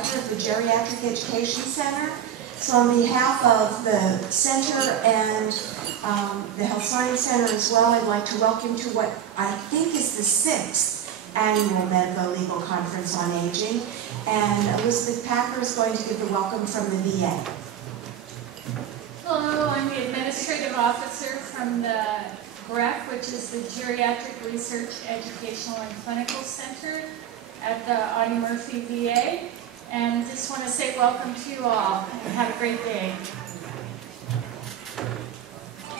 director of the Geriatric Education Center. So on behalf of the center and the Health Science Center as well, I'd like to welcome to what I think is the 6th annual Medico-Legal Conference on Aging. And Elizabeth Packer is going to give the welcome from the VA. Hello, I'm the Administrative Officer from the GREC, which is the Geriatric Research, Educational, and Clinical Center at the Audie Murphy VA. And just want to say welcome to you all and have a great day.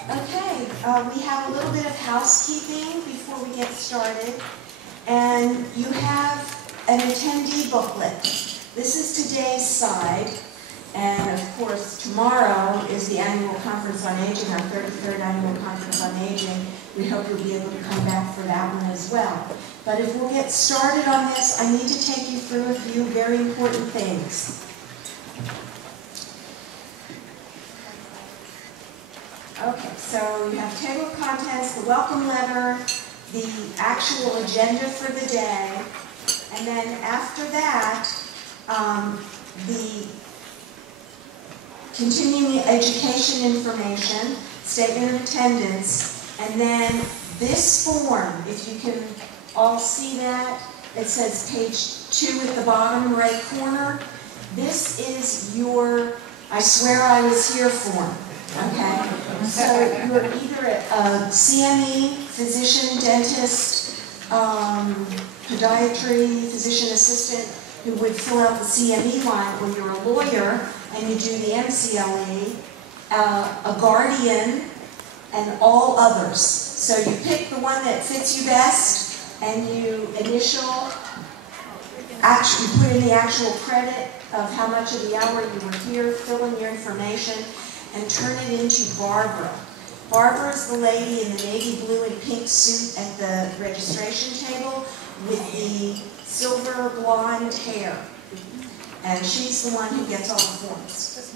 Okay, we have a little bit of housekeeping before we get started. And you have an attendee booklet. This is today's side. And of course, tomorrow is the annual Conference on Aging, our 33rd annual Conference on Aging. We hope you'll be able to come back for that one as well. But if we'll get started on this, I need to take you through a few very important things. Okay, so you have table of contents, the welcome letter, the actual agenda for the day, and then after that, the continuing education information, statement of attendance, and then this form, if you can all see that, it says page 2 at the bottom right corner. This is your I swear I was here form, okay? So you're either a CME, physician, dentist, podiatry, physician assistant, who would fill out the CME line, or you're a lawyer and you do the MCLE, a guardian, and all others. So you pick the one that fits you best, and you initial, actually put in the actual credit of how much of the hour you were here, fill in your information, and turn it into Barbara. Barbara is the lady in the navy blue and pink suit at the registration table with the silver blonde hair. And she's the one who gets all the forms.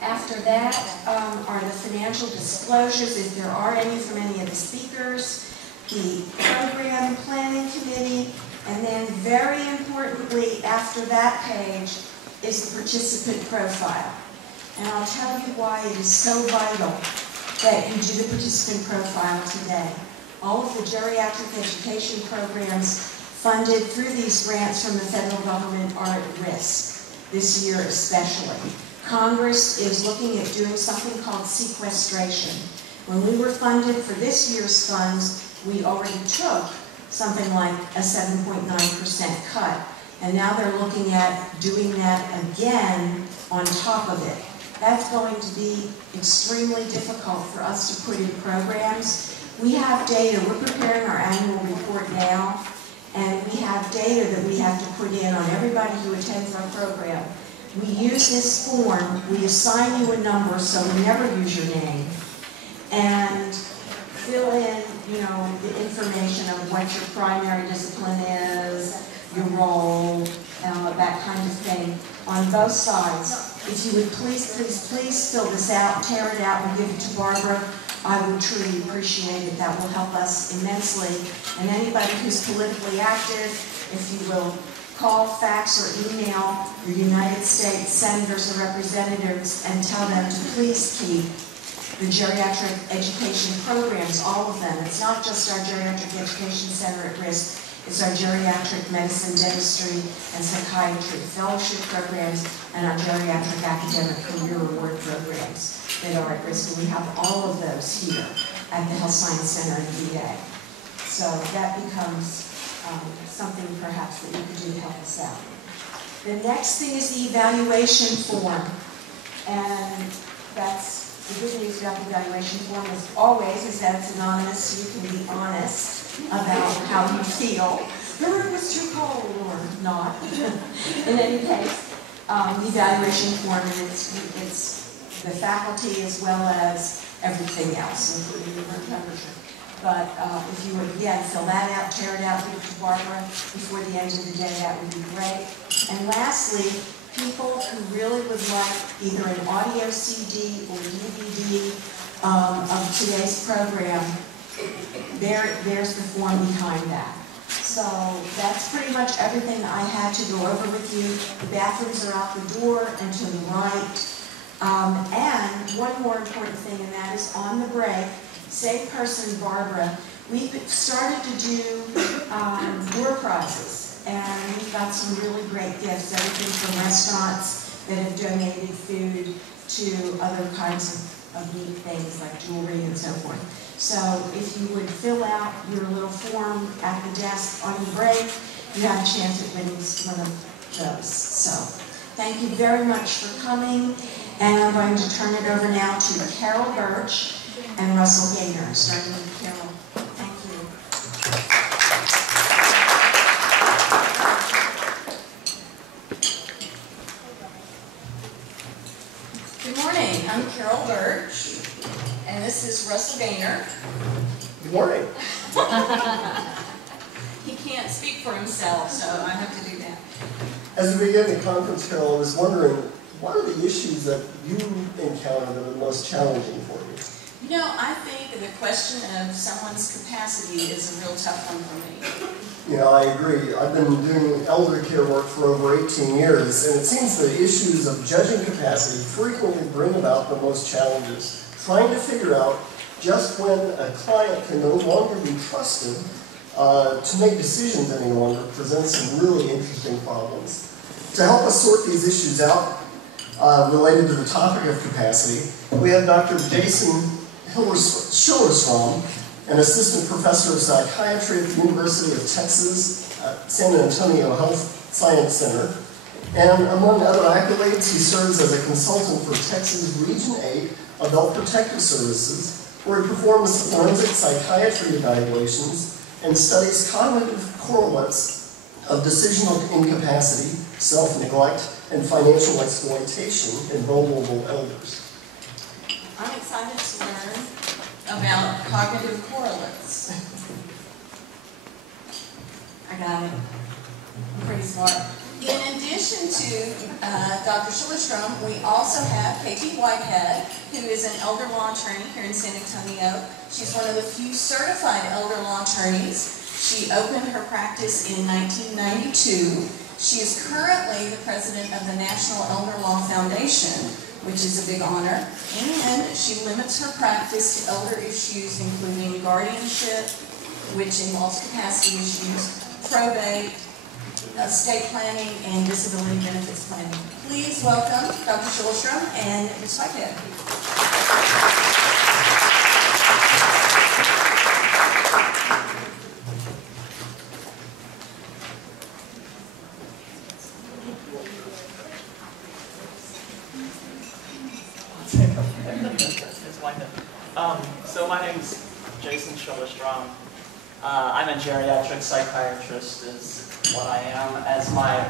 After that are the financial disclosures, if there are any from any of the speakers, the program planning committee, and then very importantly, after that page, is the participant profile. And I'll tell you why it is so vital that you do the participant profile today. All of the geriatric education programs funded through these grants from the federal government are at risk, this year especially. Congress is looking at doing something called sequestration. When we were funded for this year's funds, we already took something like a 7.9% cut, and now they're looking at doing that again on top of it. That's going to be extremely difficult for us to put in programs. We have data, we're preparing our annual report now, and we have data that we have to put in on everybody who attends our program. We use this form, we assign you a number, so we never use your name, and fill in, the information of what your primary discipline is, your role, that kind of thing, on both sides. If you would please fill this out, tear it out, and give it to Barbara, I would truly appreciate it. That will help us immensely. And anybody who's politically active, if you will call, fax, or email your United States senators or representatives and tell them to please keep the geriatric education programs, all of them. It's not just our Geriatric Education Center at risk, it's our geriatric medicine, dentistry, and psychiatry fellowship programs, and our geriatric academic career award programs that are at risk. And we have all of those here at the Health Science Center in the VA. So that becomes something perhaps that you could do to help us out. The next thing is the evaluation form. And that's the good news about the evaluation form, as always, is that it's anonymous, so you can be honest about how you feel. The room was too cold, or not. In any case, the evaluation form, it's the faculty as well as everything else, including the room temperature. But if you would, again, fill that out, tear it out, give it to Barbara before the end of the day, that would be great. And lastly, people who really would like either an audio CD or DVD of today's program, there's the form behind that. So that's pretty much everything I had to go over with you. The bathrooms are out the door and to the right. And one more important thing, and that is on the break, Safe Person Barbara, we've started to do door prizes, and we've got some really great gifts, everything from restaurants that have donated food to other kinds of neat things like jewelry and so forth. So if you would fill out your little form at the desk on your break, you have a chance at winning one of those. So thank you very much for coming. And I'm going to turn it over now to Carol Birch and Russell Gaynor, starting with Carol. Thank you. Good morning. I'm Carol Birch, and this is Russell Gaynor. Good morning. He can't speak for himself, so I have to do that. As we begin the conference, Carol, I was wondering, what are the issues that you encounter that are most challenging for you? You know, I think the question of someone's capacity is a real tough one for me. You know, I agree. I've been doing elder care work for over 18 years, and it seems the issues of judging capacity frequently bring about the most challenges. Trying to figure out just when a client can no longer be trusted to make decisions any longer presents some really interesting problems. To help us sort these issues out, related to the topic of capacity, we have Dr. Jason Schillerstrom, an assistant professor of psychiatry at the University of Texas San Antonio Health Science Center. And among other accolades, he serves as a consultant for Texas Region 8 Adult Protective Services, where he performs forensic psychiatry evaluations and studies cognitive correlates of decisional incapacity, self-neglect, and financial exploitation in vulnerable elders. I'm excited to learn about cognitive correlates. I got it. I'm pretty smart. In addition to Dr. Schillerstrom, we also have Katie Whitehead, who is an elder law attorney here in San Antonio. She's one of the few certified elder law attorneys. She opened her practice in 1992. She is currently the president of the National Elder Law Foundation, which is a big honor, and she limits her practice to elder issues including guardianship, which involves capacity issues, probate, estate planning, and disability benefits planning. Please welcome Dr. Schillerstrom and Ms. Whitehead. So my name is Jason Schillerstrom. I'm a geriatric psychiatrist is what I am. As my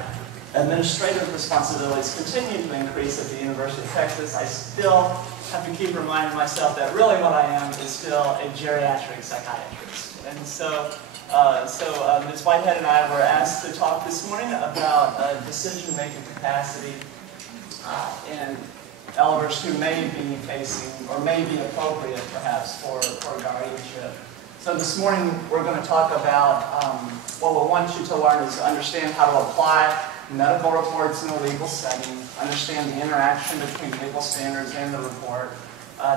administrative responsibilities continue to increase at the University of Texas, I still have to keep reminding myself that really what I am is still a geriatric psychiatrist. And so Ms. Whitehead and I were asked to talk this morning about decision-making capacity in elders who may be facing, or may be appropriate perhaps, for guardianship. So this morning we're going to talk about what we want you to learn is to understand how to apply medical reports in a legal setting, understand the interaction between legal standards and the report,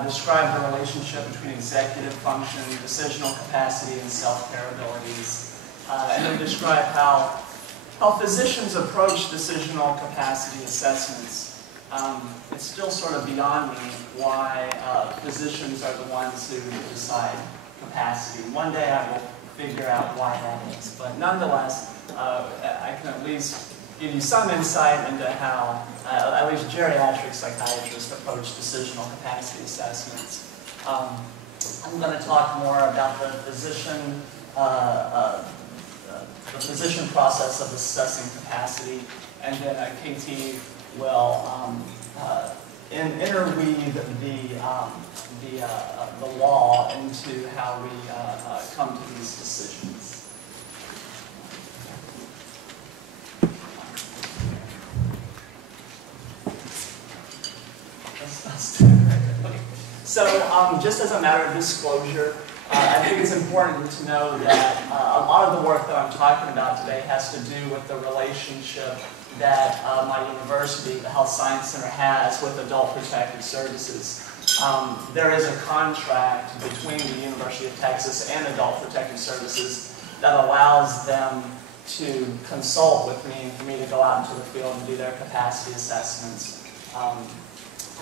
describe the relationship between executive function, decisional capacity, and self-care abilities, and then describe how physicians approach decisional capacity assessments. It's still sort of beyond me why physicians are the ones who decide capacity. One day I will figure out why that is, but nonetheless, I can at least give you some insight into how at least geriatric psychiatrists approach decisional capacity assessments. I'm going to talk more about the physician process of assessing capacity, and then KT will interweave the law into how we come to these decisions. Okay. So just as a matter of disclosure, I think it's important to know that a lot of the work that I'm talking about today has to do with the relationship that my university, the Health Science Center, has with Adult Protective Services. There is a contract between the University of Texas and Adult Protective Services that allows them to consult with me and for me to go out into the field and do their capacity assessments.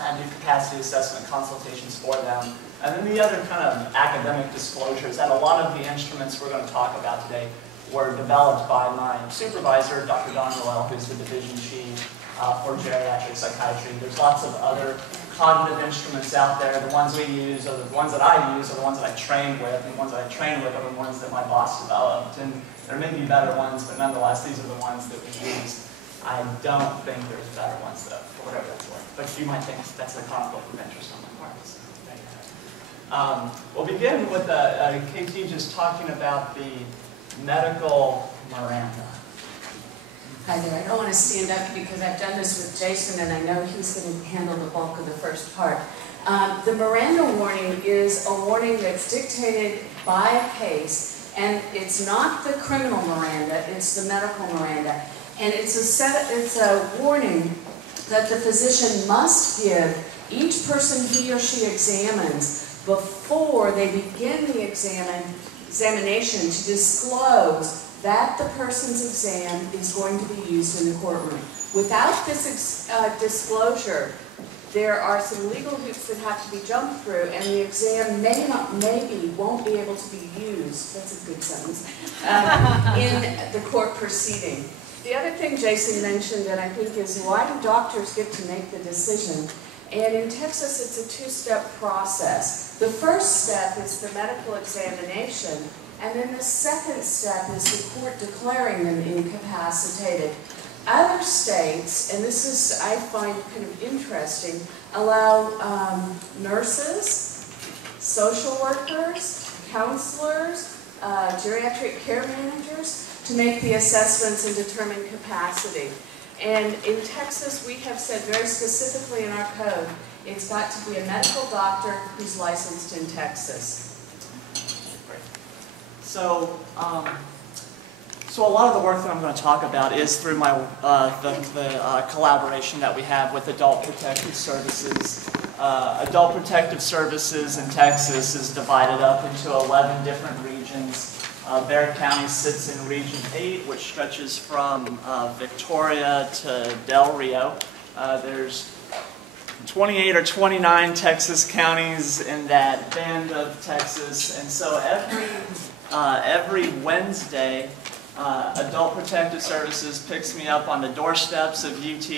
And do capacity assessment consultations for them. And then the other kind of academic disclosures that a lot of the instruments we're going to talk about today were developed by my supervisor, Dr. Don Roel, who's the division chief for geriatric psychiatry. There's lots of other cognitive instruments out there. The ones we use are the ones that I use, are the ones that I train with, and the ones that I train with are the ones that my boss developed. And there may be better ones, but nonetheless, these are the ones that we use. I don't think there's better ones, though, for whatever that's worth. But you might think that's a conflict of interest on my part. So there you go. We'll begin with KT just talking about the medical Miranda. Hi there. I don't want to stand up because I've done this with Jason and I know he's going to handle the bulk of the first part. The Miranda warning is a warning that's dictated by a case, and it's not the criminal Miranda, it's the medical Miranda. And it's a warning that the physician must give each person he or she examines before they begin the examination to disclose that the person's exam is going to be used in the courtroom. Without this disclosure, there are some legal hoops that have to be jumped through, and the exam won't be able to be used, that's a good sentence, in the court proceeding. The other thing Jason mentioned that I think is, why do doctors get to make the decision? And in Texas, it's a two-step process. The first step is the medical examination, and then the second step is the court declaring them incapacitated. Other states, and this is, I find kind of interesting, allow nurses, social workers, counselors, geriatric care managers to make the assessments and determine capacity. And in Texas, we have said very specifically in our code, it's got to be a medical doctor who's licensed in Texas. Great. So, so a lot of the work that I'm going to talk about is through my the collaboration that we have with Adult Protective Services. Adult Protective Services in Texas is divided up into 11 different regions. Bexar County sits in Region 8, which stretches from Victoria to Del Rio. There's 28 or 29 Texas counties in that band of Texas, and so every Wednesday, Adult Protective Services picks me up on the doorsteps of UT,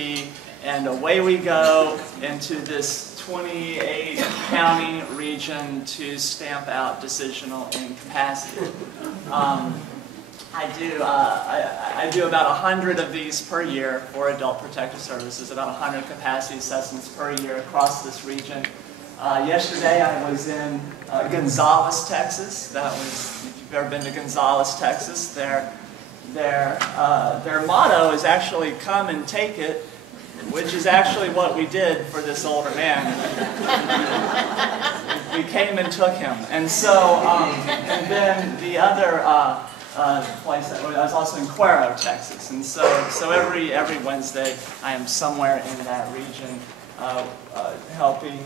and away we go into this 28 county region to stamp out decisional incapacity. I do about 100 of these per year for Adult Protective Services, about 100 capacity assessments per year across this region. Yesterday I was in Gonzales, Texas. That was, if you've ever been to Gonzales, Texas, their motto is actually "Come and take it," which is actually what we did for this older man. We came and took him. And so, and then the other place, I was also in Cuero, Texas. And so every Wednesday, I am somewhere in that region helping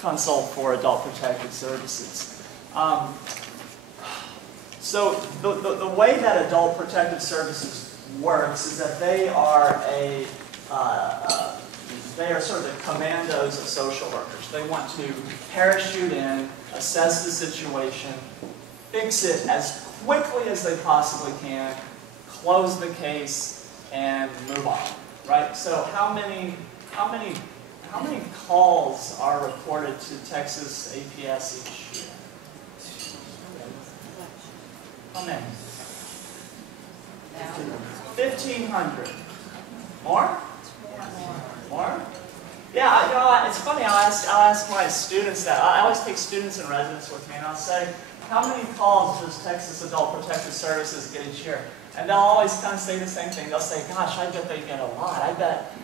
consult for Adult Protective Services. So the way that Adult Protective Services works is that they are sort of the commandos of social workers. They want to parachute in, assess the situation, fix it as quickly as they possibly can, close the case, and move on. Right? So how many calls are reported to Texas APS each year? How many? 1,500. More? More? Yeah, you know, it's funny, I'll ask my students that. I always take students in residence with me, and I'll say, how many calls does Texas Adult Protective Services get each year? And they'll always kind of say the same thing. They'll say, gosh, I bet they get a lot. I bet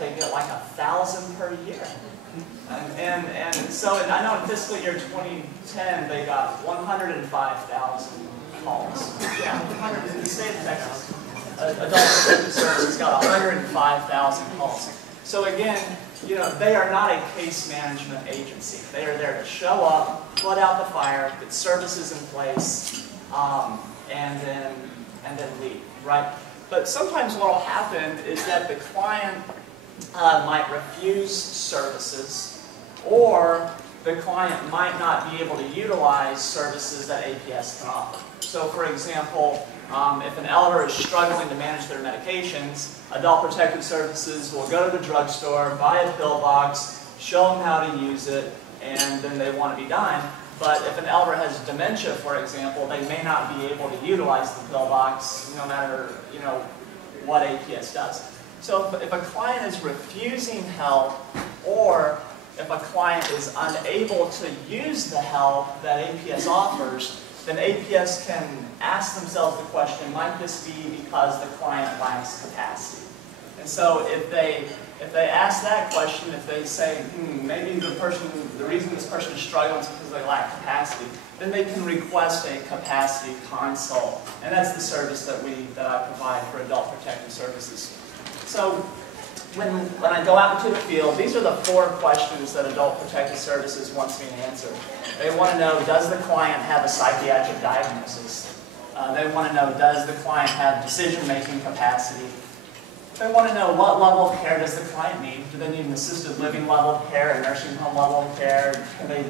they get like 1,000 per year. And so I know in fiscal year 2010, they got 105,000 calls. Yeah, in the state of Texas, Adult Protective Services got 105,000 calls. So again, you know, they are not a case management agency. They are there to show up, put out the fire, get services in place, and then leave, right? But sometimes what will happen is that the client might refuse services, or the client might not be able to utilize services that APS can offer. So for example, if an elder is struggling to manage their medications, Adult Protective Services will go to the drugstore, buy a pill box, show them how to use it, and then they want to be done. But if an elder has dementia, for example, they may not be able to utilize the pill box no matter, you know, what APS does. So if a client is refusing help, or if a client is unable to use the help that APS offers, then APS can ask themselves the question, might this be because the client lacks capacity? And so if they ask that question, if they say, maybe the reason this person is struggling is because they lack capacity, then they can request a capacity consult. And that's the service that I provide for Adult Protective Services. So when I go out into the field, these are the 4 questions that Adult Protective Services wants me to answer. They want to know, does the client have a psychiatric diagnosis? They want to know, does the client have decision-making capacity? They want to know, what level of care does the client need? Do they need an assisted living level of care, a nursing home level of care? Can they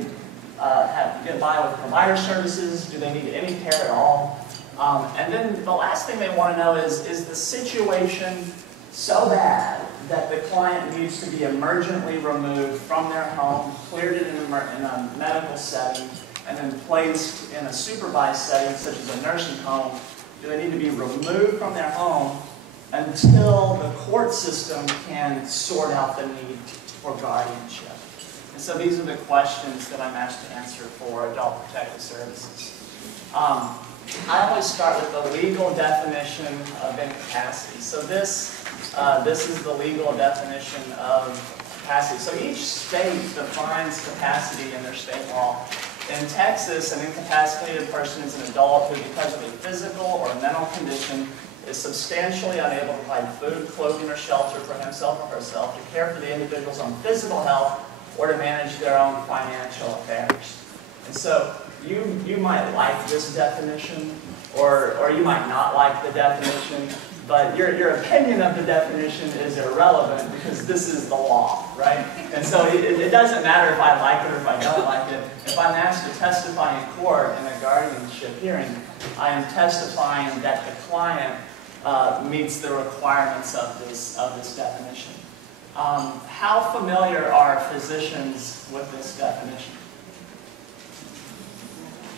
get by with provider services? Do they need any care at all? And then the last thing they want to know is the situation so bad that the client needs to be emergently removed from their home, cleared in a medical setting, and then placed in a supervised setting, such as a nursing home? Do they need to be removed from their home until the court system can sort out the need for guardianship? And so these are the questions that I'm asked to answer for Adult Protective Services. I always start with the legal definition of incapacity. So this is the legal definition of capacity. So each state defines capacity in their state law. In Texas, an incapacitated person is an adult who, because of a physical or mental condition, is substantially unable to provide food, clothing, or shelter for himself or herself, to care for the individual's own physical health, or to manage their own financial affairs. And so you might like this definition, or you might not like the definition, but your opinion of the definition is irrelevant because this is the law, right? And so it doesn't matter if I like it or if I don't like it. If I'm asked to testify in court in a guardianship hearing, I am testifying that the client meets the requirements of this definition. How familiar are physicians with this definition?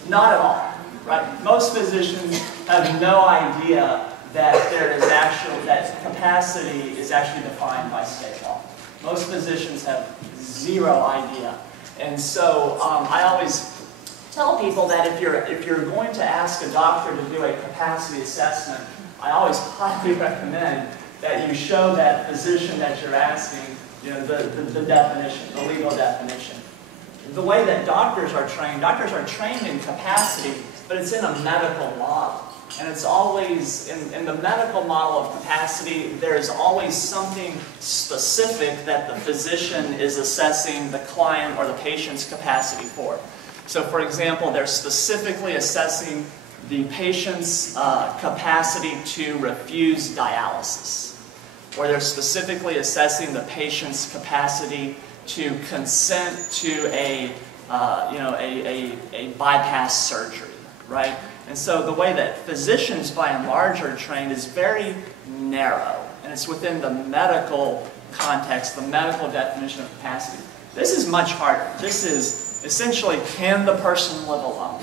Not at all, right? Most physicians have no idea that that capacity is actually defined by state law. Most physicians have zero idea. And so I always tell people that if you're going to ask a doctor to do a capacity assessment, I always highly recommend that you show that physician that you're asking, you know, the definition, the legal definition. The way that doctors are trained in capacity, but it's in a medical model. And it's always, in the medical model of capacity, there's always something specific that the physician is assessing the client or the patient's capacity for. So for example, they're specifically assessing the patient's capacity to refuse dialysis. Or they're specifically assessing the patient's capacity to consent to a bypass surgery, right? And so the way that physicians, by and large, are trained is very narrow, and it's within the medical context, the medical definition of capacity. This is much harder. This is essentially, can the person live alone,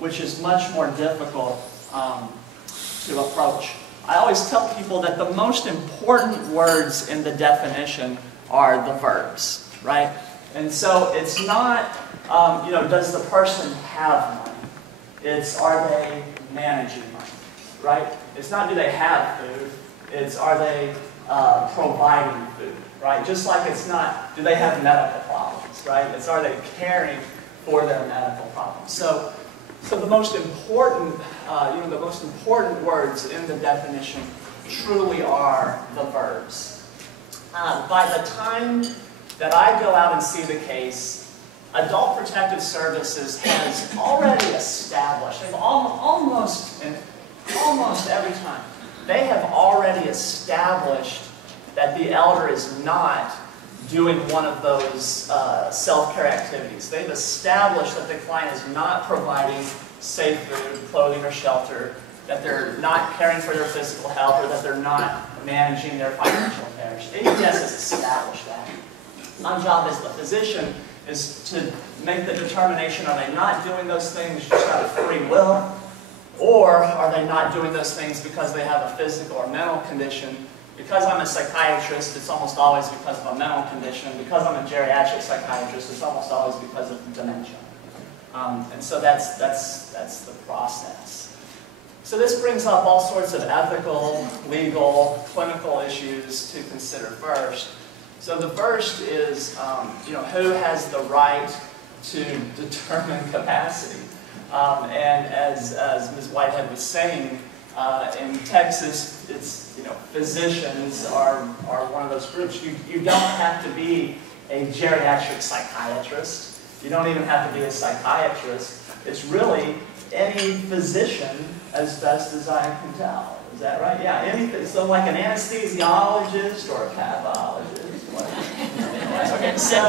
which is much more difficult to approach. I always tell people that the most important words in the definition are the verbs, right? And so it's not, does the person have money? It's, are they managing money, right? It's not do they have food, it's are they providing food, right? Just like it's not do they have medical problems, right? It's are they caring for their medical problems. So the most important, the most important words in the definition truly are the verbs. By the time that I go out and see the case, Adult Protective Services has already established, they've almost every time, they have already established that the elder is not doing one of those self-care activities. They've established that the client is not providing safe food, clothing, or shelter, that they're not caring for their physical health, or that they're not managing their financial affairs. APS has established that. My job as the physician is to make the determination, are they not doing those things just out of free will, or are they not doing those things because they have a physical or mental condition? Because I'm a psychiatrist, it's almost always because of a mental condition. Because I'm a geriatric psychiatrist, it's almost always because of dementia. And so that's the process. So this brings up all sorts of ethical, legal, clinical issues to consider first. So the first is, who has the right to determine capacity? And as Ms. Whitehead was saying, in Texas, it's physicians are one of those groups. You don't have to be a geriatric psychiatrist. You don't even have to be a psychiatrist. It's really any physician, as best as I can tell. Is that right? Yeah, anything. So like an anesthesiologist or a pathologist. Okay, so,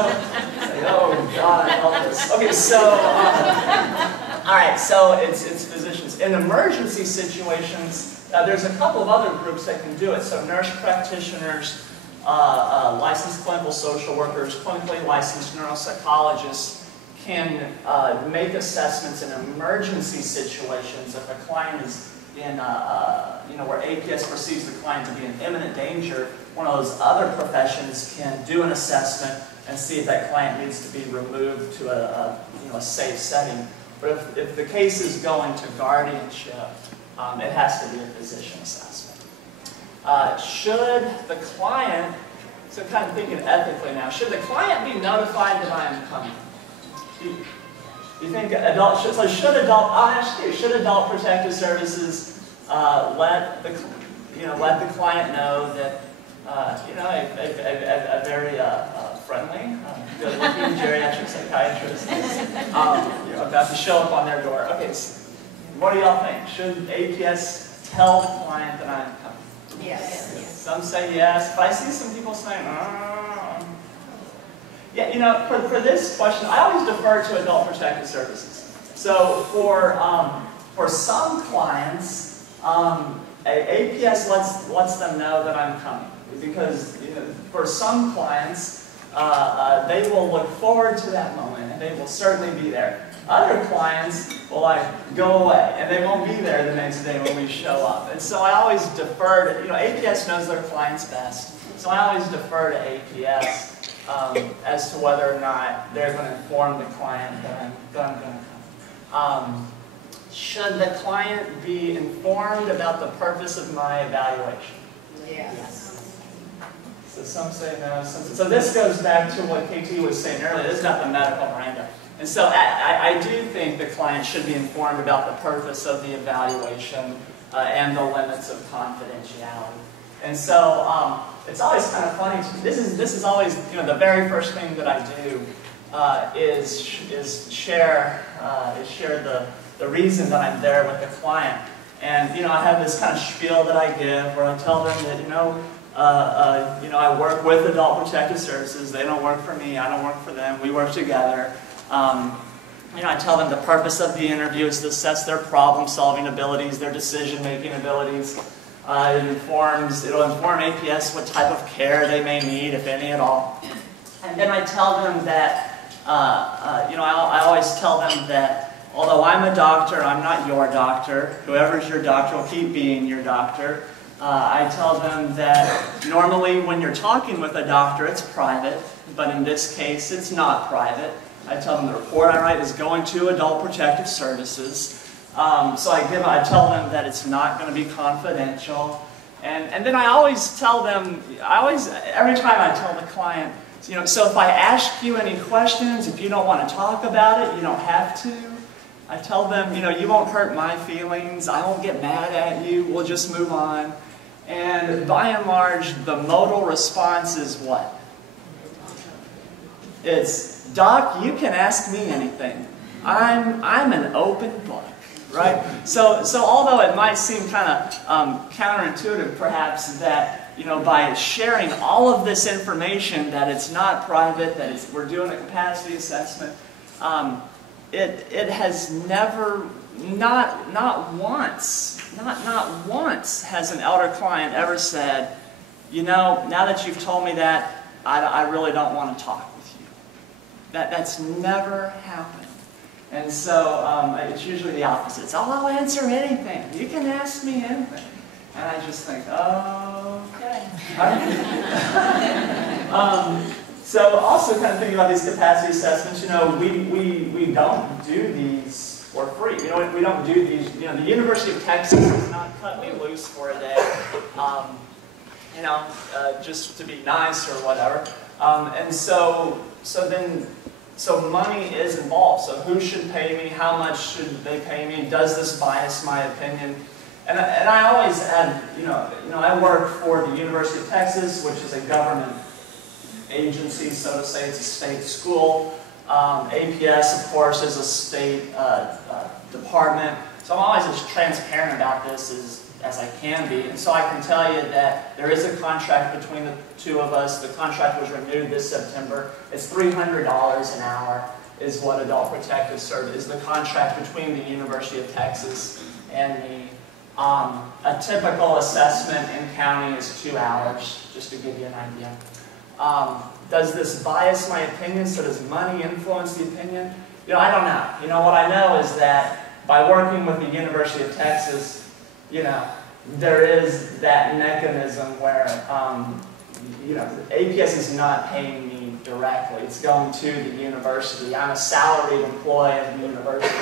oh God, help us. Okay, so, all right, so it's physicians. In emergency situations, there's a couple of other groups that can do it. So nurse practitioners, licensed clinical social workers, clinically licensed neuropsychologists can make assessments in emergency situations if a client is in, where APS perceives the client to be in imminent danger. One of those other professions can do an assessment and see if that client needs to be removed to a safe setting. But if the case is going to guardianship, it has to be a physician assessment. Should the client, so kind of thinking ethically now, should the client be notified that I am coming? You think should Adult Protective Services let the client know that a very friendly, good-looking geriatric psychiatrist is about to show up on their door? Okay, so what do y'all think? Should APS tell the client that I'm coming? Yes. Some say yes, but I see some people saying, Yeah, for this question, I always defer to Adult Protective Services. So for some clients, APS lets them know that I'm coming, because for some clients, they will look forward to that moment and they will certainly be there. Other clients will go away and they won't be there the next day when we show up. And so I always defer to, APS knows their clients best, so I always defer to APS. As to whether or not they're going to inform the client that I'm going to come. Should the client be informed about the purpose of my evaluation? Yes. So some say no. So this goes back to what KT was saying earlier. This is not the medical Miranda. And so I do think the client should be informed about the purpose of the evaluation and the limits of confidentiality. And so it's always kind of funny. This is always the very first thing that I do is share the reason that I'm there with the client. And I have this kind of spiel that I give where I tell them that I work with Adult Protective Services. They don't work for me. I don't work for them. We work together. I tell them the purpose of the interview is to assess their problem-solving abilities, their decision-making abilities. It'll inform APS what type of care they may need, if any at all. And then I tell them that, I always tell them that although I'm a doctor, I'm not your doctor. Whoever's your doctor will keep being your doctor. I tell them that normally when you're talking with a doctor, it's private, but in this case, it's not private. I tell them the report I write is going to Adult Protective Services. So I tell them that it's not going to be confidential. And then I always tell them, every time I tell the client, you know, so if I ask you any questions, if you don't want to talk about it, you don't have to. I tell them, you know, you won't hurt my feelings, I won't get mad at you, we'll just move on. And by and large, the modal response is what? It's, Doc, you can ask me anything. I'm an open book. Right? So although it might seem kind of counterintuitive perhaps that, you know, by sharing all of this information that it's not private, that we're doing a capacity assessment, it has never, not once has an elder client ever said, you know, now that you've told me that, I really don't want to talk with you. That's never happened. And so it's usually the opposite. It's, oh, I'll answer anything. You can ask me anything. And I just think, oh, okay. So also kind of thinking about these capacity assessments, you know, we don't do these for free. You know, we don't do these, you know, the University of Texas does not cut me loose for a day, you know, just to be nice or whatever. And so money is involved. So who should pay me? How much should they pay me? Does this bias my opinion? And I always add, you know, I work for the University of Texas, which is a government agency, so to say. It's a state school. APS, of course, is a state department. So I'm always as transparent about this as I can be. And so I can tell you that there is a contract between the two of us. The contract was renewed this September. It's $300 an hour is what Adult Protective Service is. The contract between the University of Texas and me. A typical assessment in county is 2 hours, just to give you an idea. Does this bias my opinion? So does money influence the opinion? You know, I don't know. You know, what I know is that by working with the University of Texas, you know, there is that mechanism where, you know, APS is not paying me directly. It's going to the university. I'm a salaried employee of the university.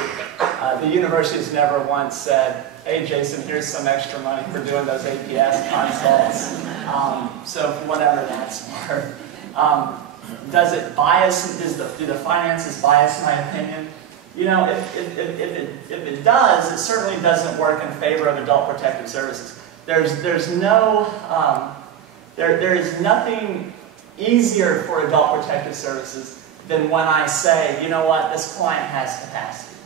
The university has never once said, hey, Jason, here's some extra money for doing those APS consults. So whatever that's worth. Does it bias, do the finances bias my opinion? You know, if it does, it certainly doesn't work in favor of Adult Protective Services. There is nothing easier for Adult Protective Services than when I say, you know what, this client has capacity.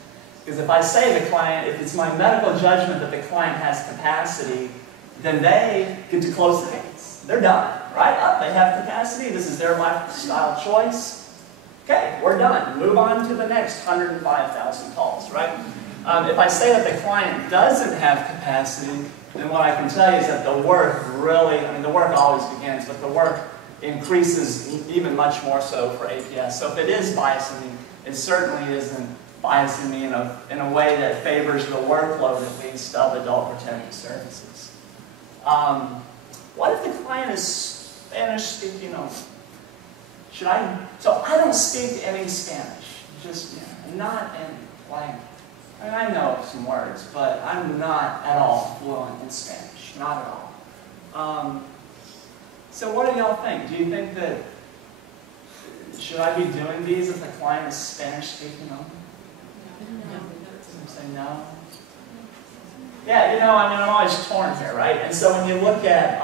Because if I say to the client, if it's my medical judgment that the client has capacity, then they get to close the case. They're done, right? Oh, they have capacity, this is their lifestyle choice. Okay, we're done. Move on to the next 105,000 calls, right? If I say that the client doesn't have capacity, then what I can tell you is that the work really, I mean, the work always begins, but the work increases even much more so for APS. So if it is biasing me, it certainly isn't biasing me in a way that favors the workload, at least, of Adult Protective Services. What if the client is Spanish-speaking only? So I don't speak any Spanish, just, you know, not any language. I mean, I know some words, but I'm not at all fluent in Spanish, not at all. So what do y'all think? Do you think that, should I be doing these if the client is Spanish-speaking only? No. Say no? Yeah, you know, I mean, I'm always torn here, right? And so when you look at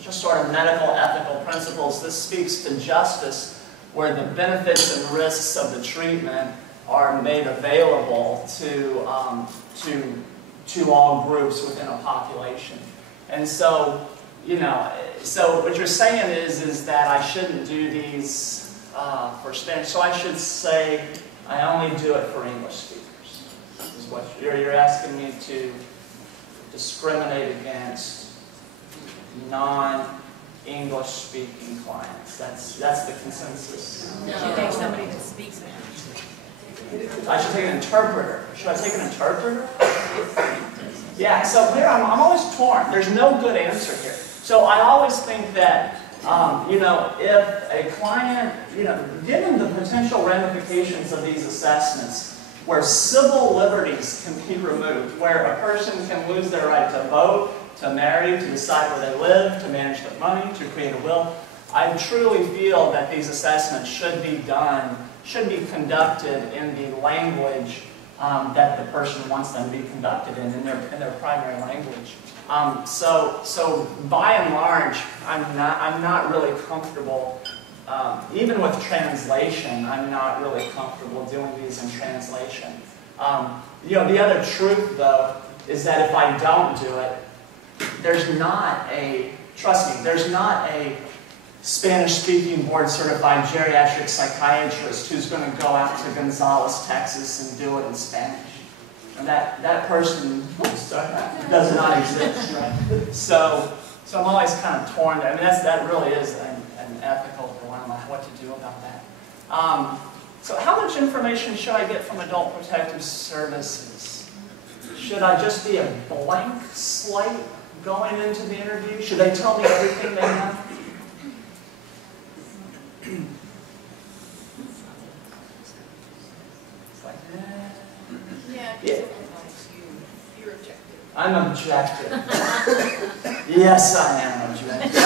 just sort of medical ethical principles, this speaks to justice, where the benefits and risks of the treatment are made available to all groups within a population. And so, you know, so what you're saying is that I shouldn't do these for Spanish. So I should say I only do it for English speakers. Is what you're asking me to discriminate against non-English speaking clients. That's the consensus. You should take somebody that speaks Spanish. I should take an interpreter. Should I take an interpreter? Yeah, so here I'm always torn. There's no good answer here. So I always think that, you know, if a client, you know, given the potential ramifications of these assessments, where civil liberties can be removed, where a person can lose their right to vote, to marry, to decide where they live, to manage their money, to create a will. I truly feel that these assessments should be conducted in the language that the person wants them to be conducted in their primary language. So by and large, I'm not really comfortable. Even with translation, I'm not really comfortable doing these in translation. You know, the other truth, though, is that if I don't do it, there's not a, trust me, there's not a Spanish-speaking board-certified geriatric psychiatrist who's going to go out to Gonzales, Texas, and do it in Spanish. And that person does not exist, right? So I'm always kind of torn there. I mean, that really is an ethical dilemma, what to do about that. So how much information should I get from Adult Protective Services? Should I just be a blank slate going into the interview? Should they tell me everything they know? It's like, yeah. You're objective. I'm objective. Yes, I am objective.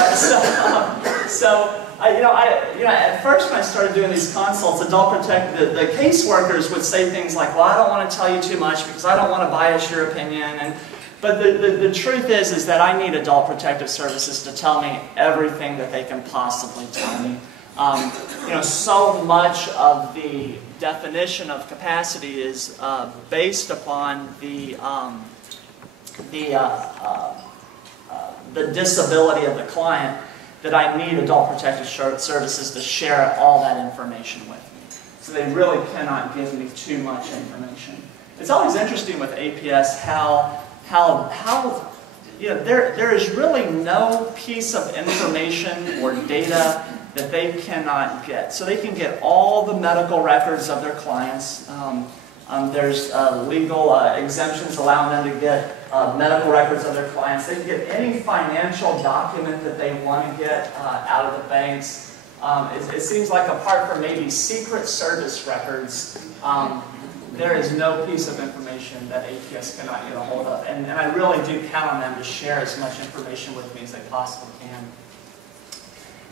At first when I started doing these consults, the caseworkers would say things like, well, I don't want to tell you too much because I don't want to bias your opinion. But the truth is that I need Adult Protective Services to tell me everything that they can possibly tell me. So much of the definition of capacity is based upon the disability of the client, that I need Adult Protective Services to share all that information with me. So they really cannot give me too much information. It's always interesting with APS how there is really no piece of information or data that they cannot get. So they can get all the medical records of their clients. There's legal exemptions allowing them to get medical records of their clients. They can get any financial document that they want to get out of the banks. It seems like apart from maybe Secret Service records, there is no piece of information that APS cannot get a hold of. And I really do count on them to share as much information with me as they possibly can.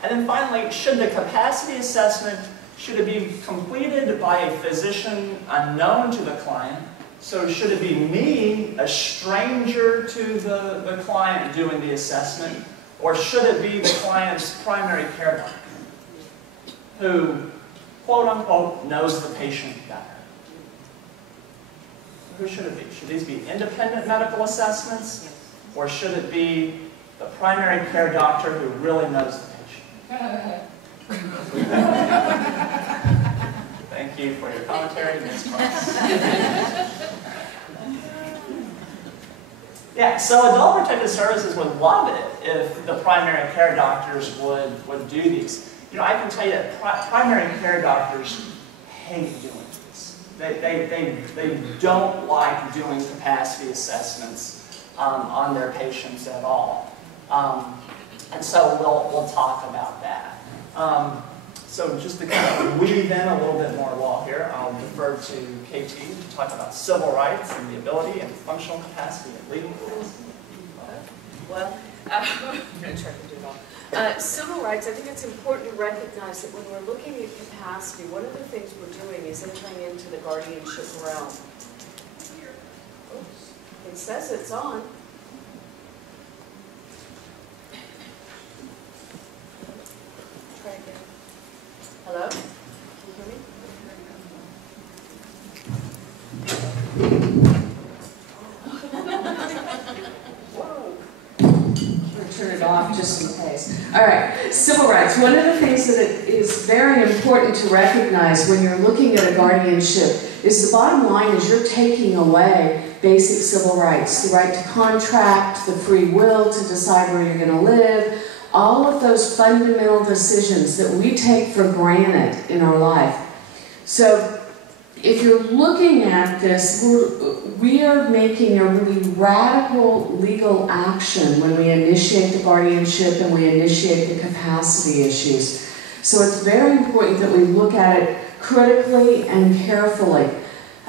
And then finally, should the capacity assessment, should it be completed by a physician unknown to the client? So should it be me, a stranger to the client, doing the assessment? Or should it be the client's primary care doctor, who, quote unquote, knows the patient better? Who should it be? Should these be independent medical assessments? Or should it be the primary care doctor who really knows the patient? Thank you for your commentary, Ms. Cross. Yeah, so Adult Protective Services would love it if the primary care doctors would do these. I can tell you that primary care doctors hate doing this. They don't like doing capacity assessments on their patients at all. And so we'll talk about that. So just to kind of weave in a little bit more law here, I'll defer to KT to talk about civil rights and the ability and functional capacity of legal rules. Well, I'm going to try to do it all. Civil rights, I think it's important to recognize that when we're looking at capacity, one of the things we're doing is entering into the guardianship realm. Oops. It says it's on. Try again. Hello? Can you hear me? Turn it off just in case. All right, civil rights. One of the things that is very important to recognize when you're looking at a guardianship is the bottom line is you're taking away basic civil rights. The right to contract, the free will to decide where you're going to live, all of those fundamental decisions that we take for granted in our life. So if you're looking at this, we are making a really radical legal action when we initiate the guardianship and we initiate the capacity issues. So it's very important that we look at it critically and carefully.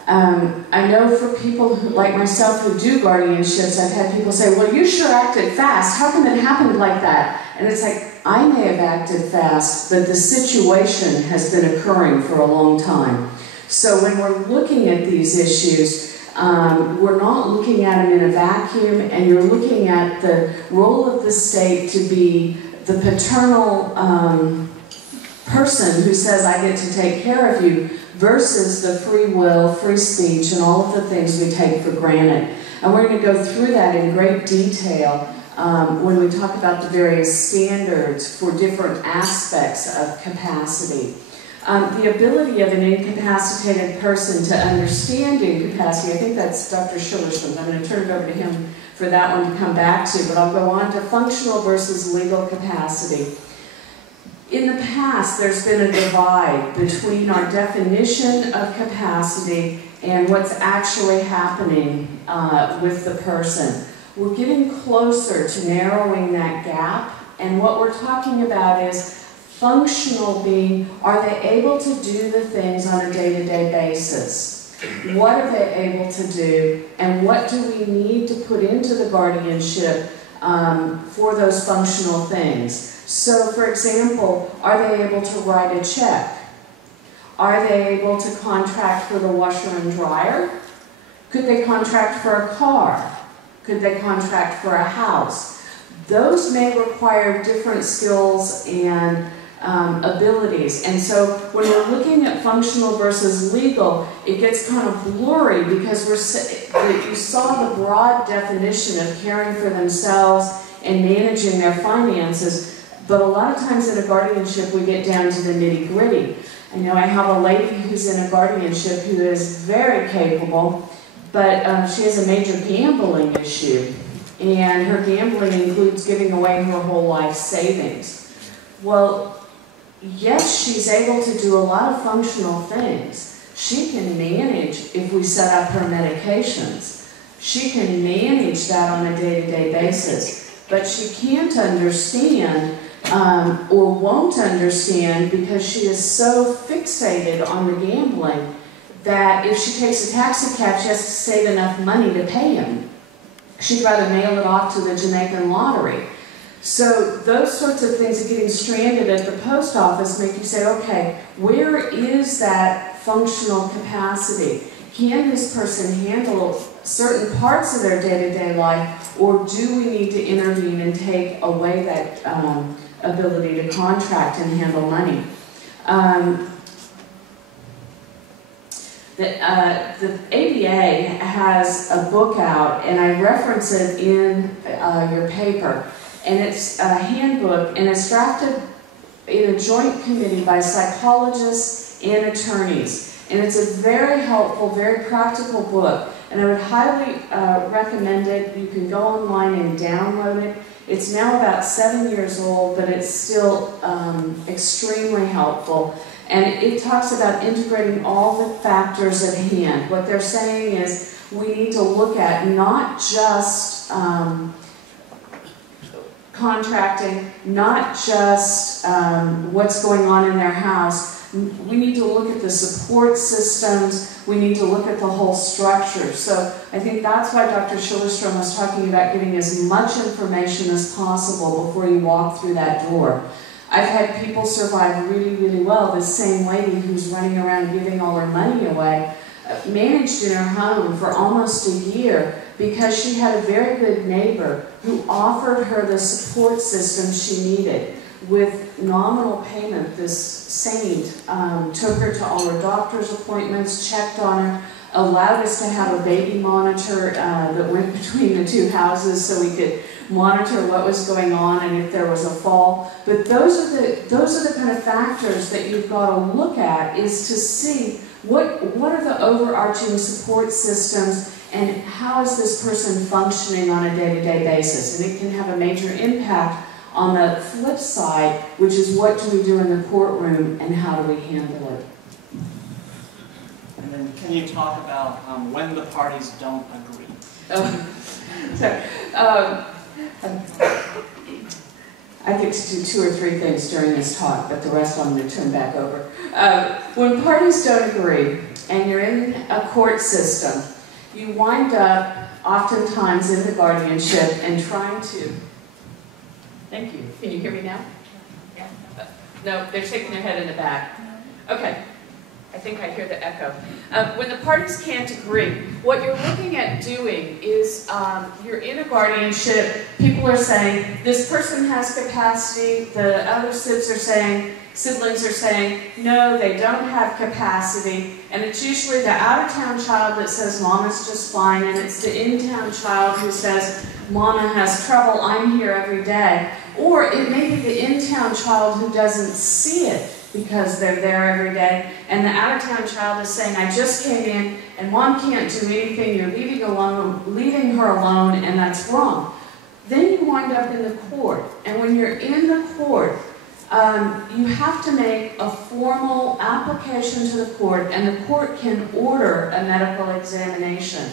I know for people who, like myself who do guardianships, I've had people say, well, you sure acted fast. How come it happened like that? And it's like, I may have acted fast, but the situation has been occurring for a long time. So when we're looking at these issues, we're not looking at them in a vacuum, and you're looking at the role of the state to be the paternal person who says, I get to take care of you, versus the free will, free speech, and all of the things we take for granted. And we're going to go through that in great detail when we talk about the various standards for different aspects of capacity. The ability of an incapacitated person to understand incapacity, I think that's Dr. Schillerstrom. I'm going to turn it over to him for that one to come back to, but I'll go on to functional versus legal capacity. In the past, there's been a divide between our definition of capacity and what's actually happening with the person. We're getting closer to narrowing that gap, and what we're talking about is functional being, are they able to do the things on a day-to-day basis? What are they able to do, and what do we need to put into the guardianship for those functional things? So, for example, are they able to write a check? Are they able to contract for the washer and dryer? Could they contract for a car? Could they contract for a house? Those may require different skills and abilities. And so when we're looking at functional versus legal, it gets kind of blurry because you saw the broad definition of caring for themselves and managing their finances. But a lot of times in a guardianship, we get down to the nitty-gritty. I know I have a lady who's in a guardianship who is very capable, but she has a major gambling issue. And her gambling includes giving away her whole life savings. Well, yes, she's able to do a lot of functional things. She can manage if we set up her medications. She can manage that on a day-to-day basis. But she can't understand or won't understand because she is so fixated on the gambling that if she takes a taxi cab, she has to save enough money to pay him. She'd rather mail it off to the Jamaican lottery. So those sorts of things of getting stranded at the post office make you say, okay, where is that functional capacity? Can this person handle certain parts of their day-to-day life, or do we need to intervene and take away that ability to contract and handle money? The ABA has a book out, and I reference it in your paper, and it's a handbook, and it's drafted in a joint committee by psychologists and attorneys. And it's a very helpful, very practical book, and I would highly recommend it. You can go online and download it. It's now about 7 years old, but it's still extremely helpful. And it talks about integrating all the factors at hand. What they're saying is we need to look at not just contracting, not just what's going on in their house. We need to look at the support systems. We need to look at the whole structure. So I think that's why Dr. Schillerstrom was talking about giving as much information as possible before you walk through that door. I've had people survive really, really well. This same lady who's running around giving all her money away managed in her home for almost a year because she had a very good neighbor who offered her the support system she needed. With nominal payment, this saint took her to all her doctor's appointments, checked on her, allowed us to have a baby monitor that went between the two houses so we could monitor what was going on and if there was a fall. But those are the kind of factors that you've got to look at, is to see what are the overarching support systems and how is this person functioning on a day-to-day basis. And it can have a major impact on the flip side, which is what do we do in the courtroom and how do we handle it. And then can you talk about when the parties don't agree? I get to do 2 or 3 things during this talk, but the rest I'm going to turn back over. When parties don't agree, and you're in a court system, you wind up oftentimes in the guardianship and trying to... Thank you. Can you hear me now? No, they're shaking their head in the back. Okay. I think I hear the echo. When the parties can't agree, what you're looking at doing is you're in a guardianship, people are saying, this person has capacity, the other siblings are saying, no, they don't have capacity, and it's usually the out-of-town child that says, Mama's just fine, and it's the in-town child who says, Mama has trouble, I'm here every day. Or it may be the in-town child who doesn't see it because they're there every day, and the out-of-town child is saying, I just came in, and Mom can't do anything, you're leaving her alone, and that's wrong. Then you wind up in the court, and when you're in the court, you have to make a formal application to the court, and the court can order a medical examination.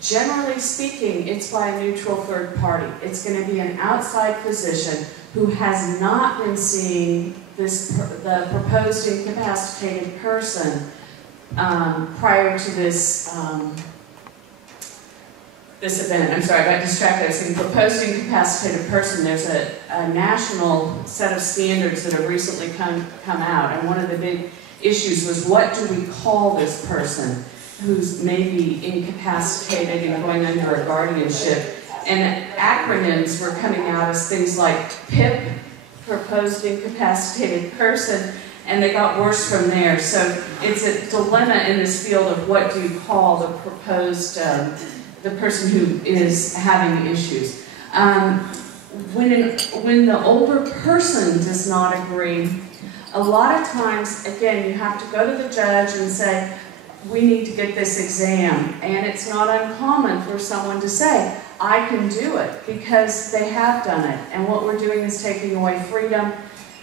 Generally speaking, it's by a neutral third party. It's going to be an outside physician who has not been seeing the proposed incapacitated person prior to this this event. I'm sorry, I got distracted. I was saying proposed incapacitated person. There's a national set of standards that have recently come out, and one of the big issues was, what do we call this person who's maybe incapacitated and going under a guardianship? And acronyms were coming out as things like PIP, proposed incapacitated person, and they got worse from there. So it's a dilemma in this field of what do you call the proposed, the person who is having issues. When the older person does not agree, a lot of times, again, you have to go to the judge and say, we need to get this exam. And it's not uncommon for someone to say, I can do it, because they have done it. And what we're doing is taking away freedom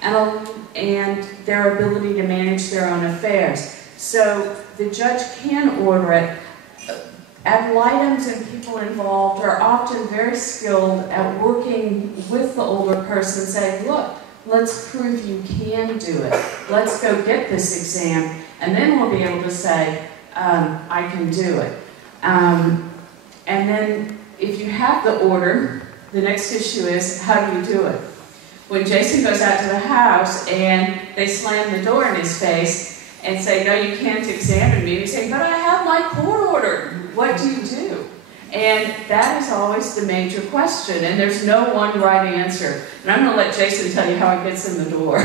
and their ability to manage their own affairs. So the judge can order it. Ad litem's and people involved are often very skilled at working with the older person, saying, look, let's prove you can do it. Let's go get this exam, and then we'll be able to say, I can do it. And then if you have the order, the next issue is, how do you do it? When Jason goes out to the house and they slam the door in his face and say, no, you can't examine me, you say, but I have my court order. What do you do? And that is always the major question, and there's no one right answer. And I'm going to let Jason tell you how he gets in the door.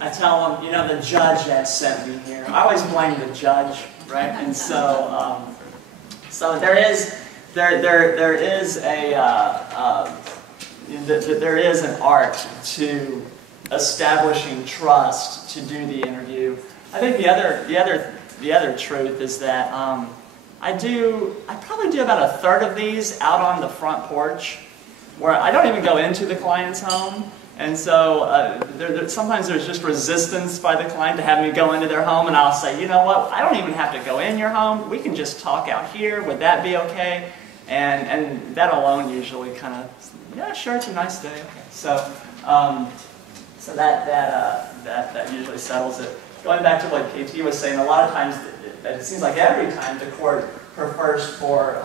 I tell him, you know, the judge that sent me here. I always blame the judge, right? And so, so there is an art to establishing trust to do the interview. I think the other truth is that I probably do about a third of these out on the front porch, where I don't even go into the client's home. And so sometimes there's just resistance by the client to have me go into their home, and I'll say, you know what, I don't even have to go in your home. We can just talk out here. Would that be okay? And that alone usually kind of, yeah, sure, it's a nice day. Okay. So so that usually settles it. Going back to what KT was saying, a lot of times, it seems like every time the court prefers for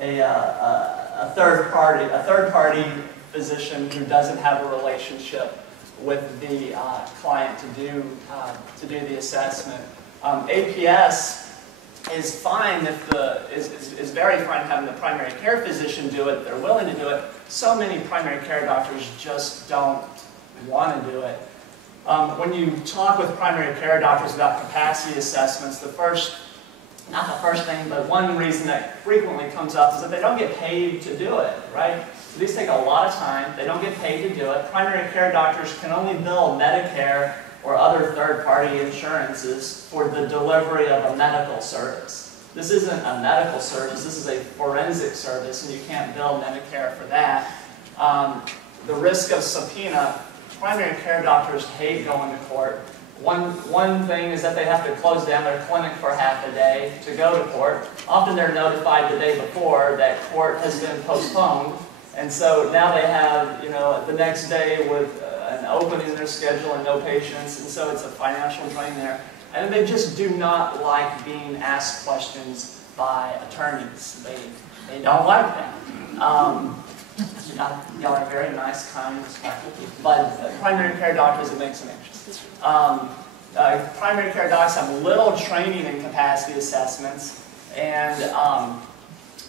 a third party physician who doesn't have a relationship with the client to do the assessment. APS is fine if is very fine having the primary care physician do it. They're willing to do it. So many primary care doctors just don't want to do it. When you talk with primary care doctors about capacity assessments, not the first thing, but one reason that frequently comes up is that they don't get paid to do it, right? So these take a lot of time. They don't get paid to do it. Primary care doctors can only bill Medicare or other third-party insurances for the delivery of a medical service. This isn't a medical service. This is a forensic service, and you can't bill Medicare for that. The risk of subpoena, primary care doctors hate going to court. One thing is that they have to close down their clinic for half a day to go to court. Often they're notified the day before that court has been postponed, and so now they have, you know, the next day with an opening in their schedule and no patients, and so it's a financial drain there. And they just do not like being asked questions by attorneys. They don't like that. Y'all are very nice, kind, respectful people, but primary care doctors, it makes them anxious. Primary care docs have little training in capacity assessments, and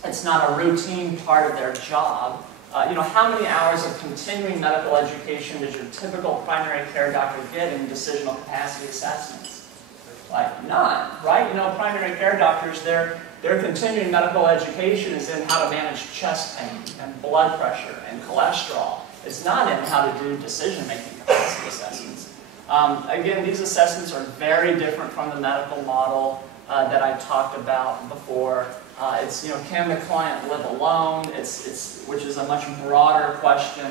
it's not a routine part of their job. How many hours of continuing medical education does your typical primary care doctor get in decisional capacity assessments? Like none, right? Primary care doctors, their continuing medical education is in how to manage chest pain and blood pressure and cholesterol. It's not in how to do decision-making capacity assessments. Again, these assessments are very different from the medical model that I talked about before. It's, can the client live alone? Which is a much broader question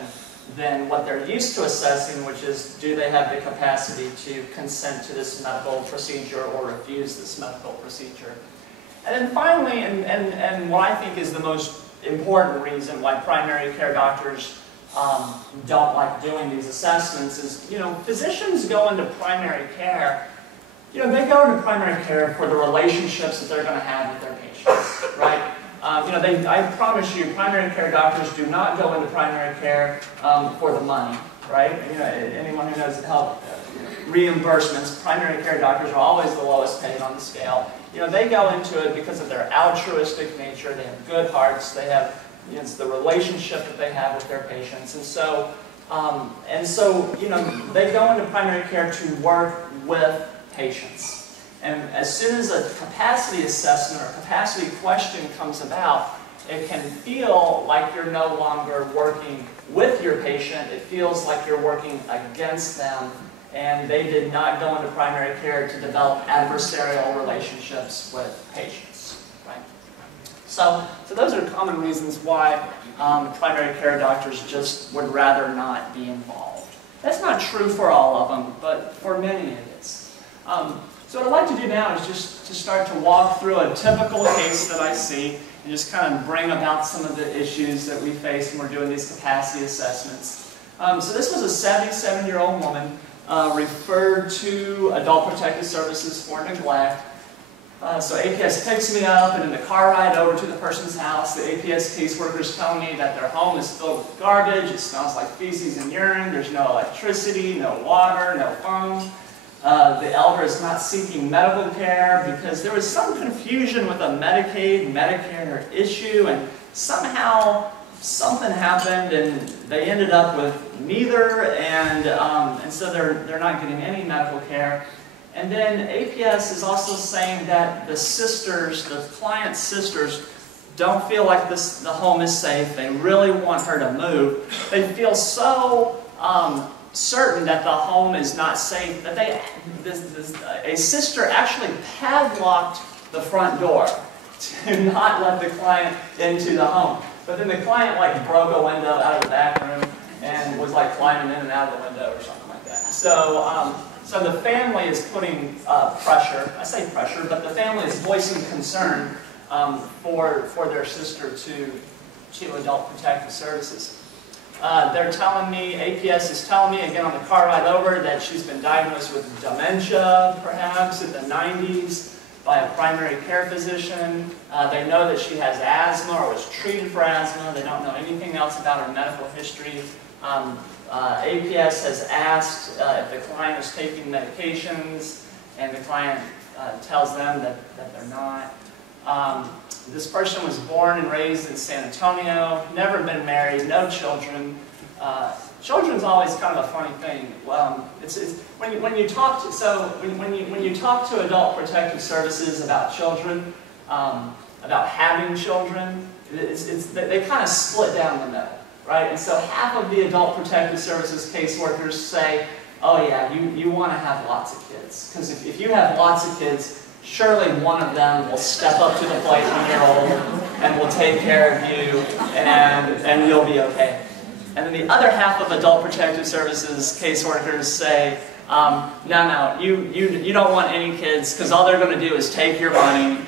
than what they're used to assessing, which is, do they have the capacity to consent to this medical procedure or refuse this medical procedure? And then finally, and what I think is the most important reason why primary care doctors don't like doing these assessments is, physicians go into primary care, they go into primary care for the relationships that they're going to have with their patients, right? I promise you, primary care doctors do not go into primary care for the money, right? Anyone who knows health reimbursements, primary care doctors are always the lowest paid on the scale. They go into it because of their altruistic nature. They have good hearts. They have, it's the relationship that they have with their patients, and so they go into primary care to work with patients. And as soon as a capacity assessment or capacity question comes about, it can feel like you're no longer working with your patient. It feels like you're working against them, and they did not go into primary care to develop adversarial relationships with patients, right? So those are common reasons why primary care doctors just would rather not be involved. That's not true for all of them, but for many it is. So what I'd like to do now is just to start to walk through a typical case that I see and just kind of bring about some of the issues that we face when we're doing these capacity assessments. So this was a 77-year-old woman referred to Adult Protective Services for neglect. So APS picks me up, and in the car ride over to the person's house, the APS caseworkers tell me that their home is filled with garbage, it smells like feces and urine, there's no electricity, no water, no phone. The elder is not seeking medical care because there was some confusion with a Medicaid, Medicare issue, and somehow something happened and they ended up with neither, and so they're not getting any medical care. And then APS is also saying that the sisters, the client's sisters, don't feel like the home is safe. They really want her to move. They feel so certain that the home is not safe that a sister actually padlocked the front door to not let the client into the home. But then the client broke a window out of the back room and was climbing in and out of the window or something like that. So the family is putting pressure, I say pressure, but the family is voicing concern for their sister to Adult Protective Services. They're telling me, APS is telling me, again on the car ride over, that she's been diagnosed with dementia, perhaps, in the 90s by a primary care physician. They know that she has asthma or was treated for asthma. They don't know anything else about her medical history. APS has asked if the client is taking medications, and the client tells them that they're not. This person was born and raised in San Antonio, never been married, no children. Children's always kind of a funny thing. When you talk to Adult Protective Services about children, about having children, they kind of split down the middle, right? And so half of the Adult Protective Services caseworkers say, oh yeah, you want to have lots of kids, because if you have lots of kids, surely one of them will step up to the plate when you're old and will take care of you, and you'll be okay. And then the other half of Adult Protective Services caseworkers say, no, you don't want any kids, because all they're going to do is take your money,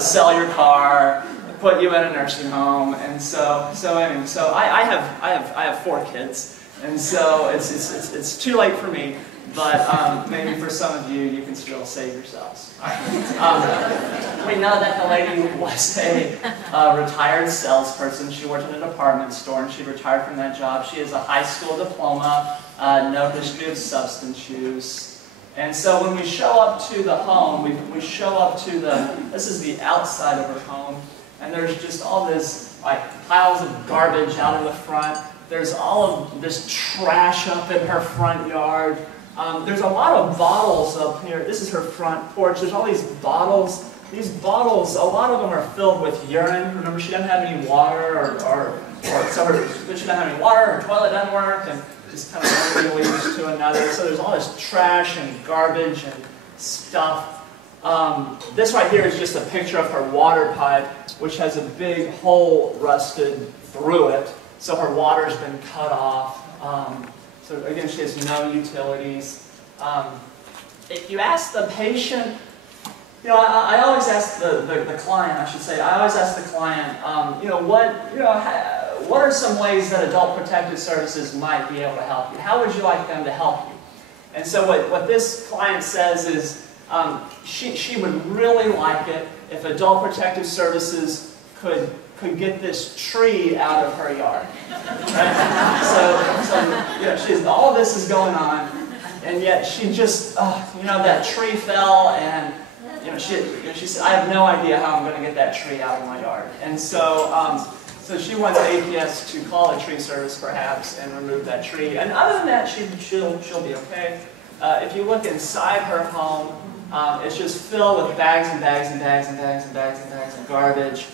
sell your car, put you in a nursing home, and so I have 4 kids, and so it's too late for me. but maybe for some of you, you can still save yourselves. All right. We know that the lady was a retired salesperson. She worked in a department store, and she retired from that job. She has a high school diploma, no history of substance use. And so when we show up to the home, we show up to this is the outside of her home, and there's just all this like piles of garbage out in the front. There's all of this trash up in her front yard. There's a lot of bottles up here. This is her front porch. There's all these bottles. These bottles, a lot of them are filled with urine. Remember, she doesn't have any water, she doesn't have any water, her toilet doesn't work, and just kind of one leads to another. So there's all this trash and garbage and stuff. This right here is just a picture of her water pipe, which has a big hole rusted through it. So her water's been cut off. So again, she has no utilities. If you ask the patient, you know, I always ask the client, I should say, I always ask the client, what are some ways that Adult Protective Services might be able to help you? How would you like them to help you? And so what this client says is she would really like it if Adult Protective Services could get this tree out of her yard. Right? So you know, all of this is going on, and yet she just, that tree fell, and she said, I have no idea how I'm going to get that tree out of my yard. And so, so she wants APS to call a tree service, perhaps, and remove that tree. And other than that, she'll be okay. If you look inside her home, it's just filled with bags and bags and bags and bags and bags and bags of garbage.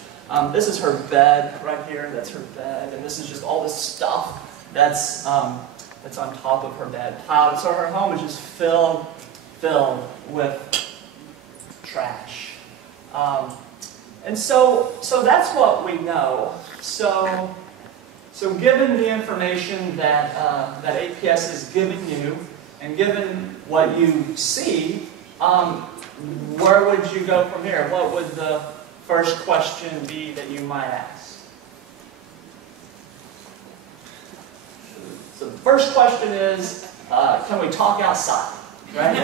This is her bed right here. That's her bed, and this is just all this stuff that's on top of her bed piled. So her home is just filled with trash. And so that's what we know. So given the information that APS is giving you, and given what you see, where would you go from here? What would the first question be that you might ask? So the first question is, can we talk outside? Right?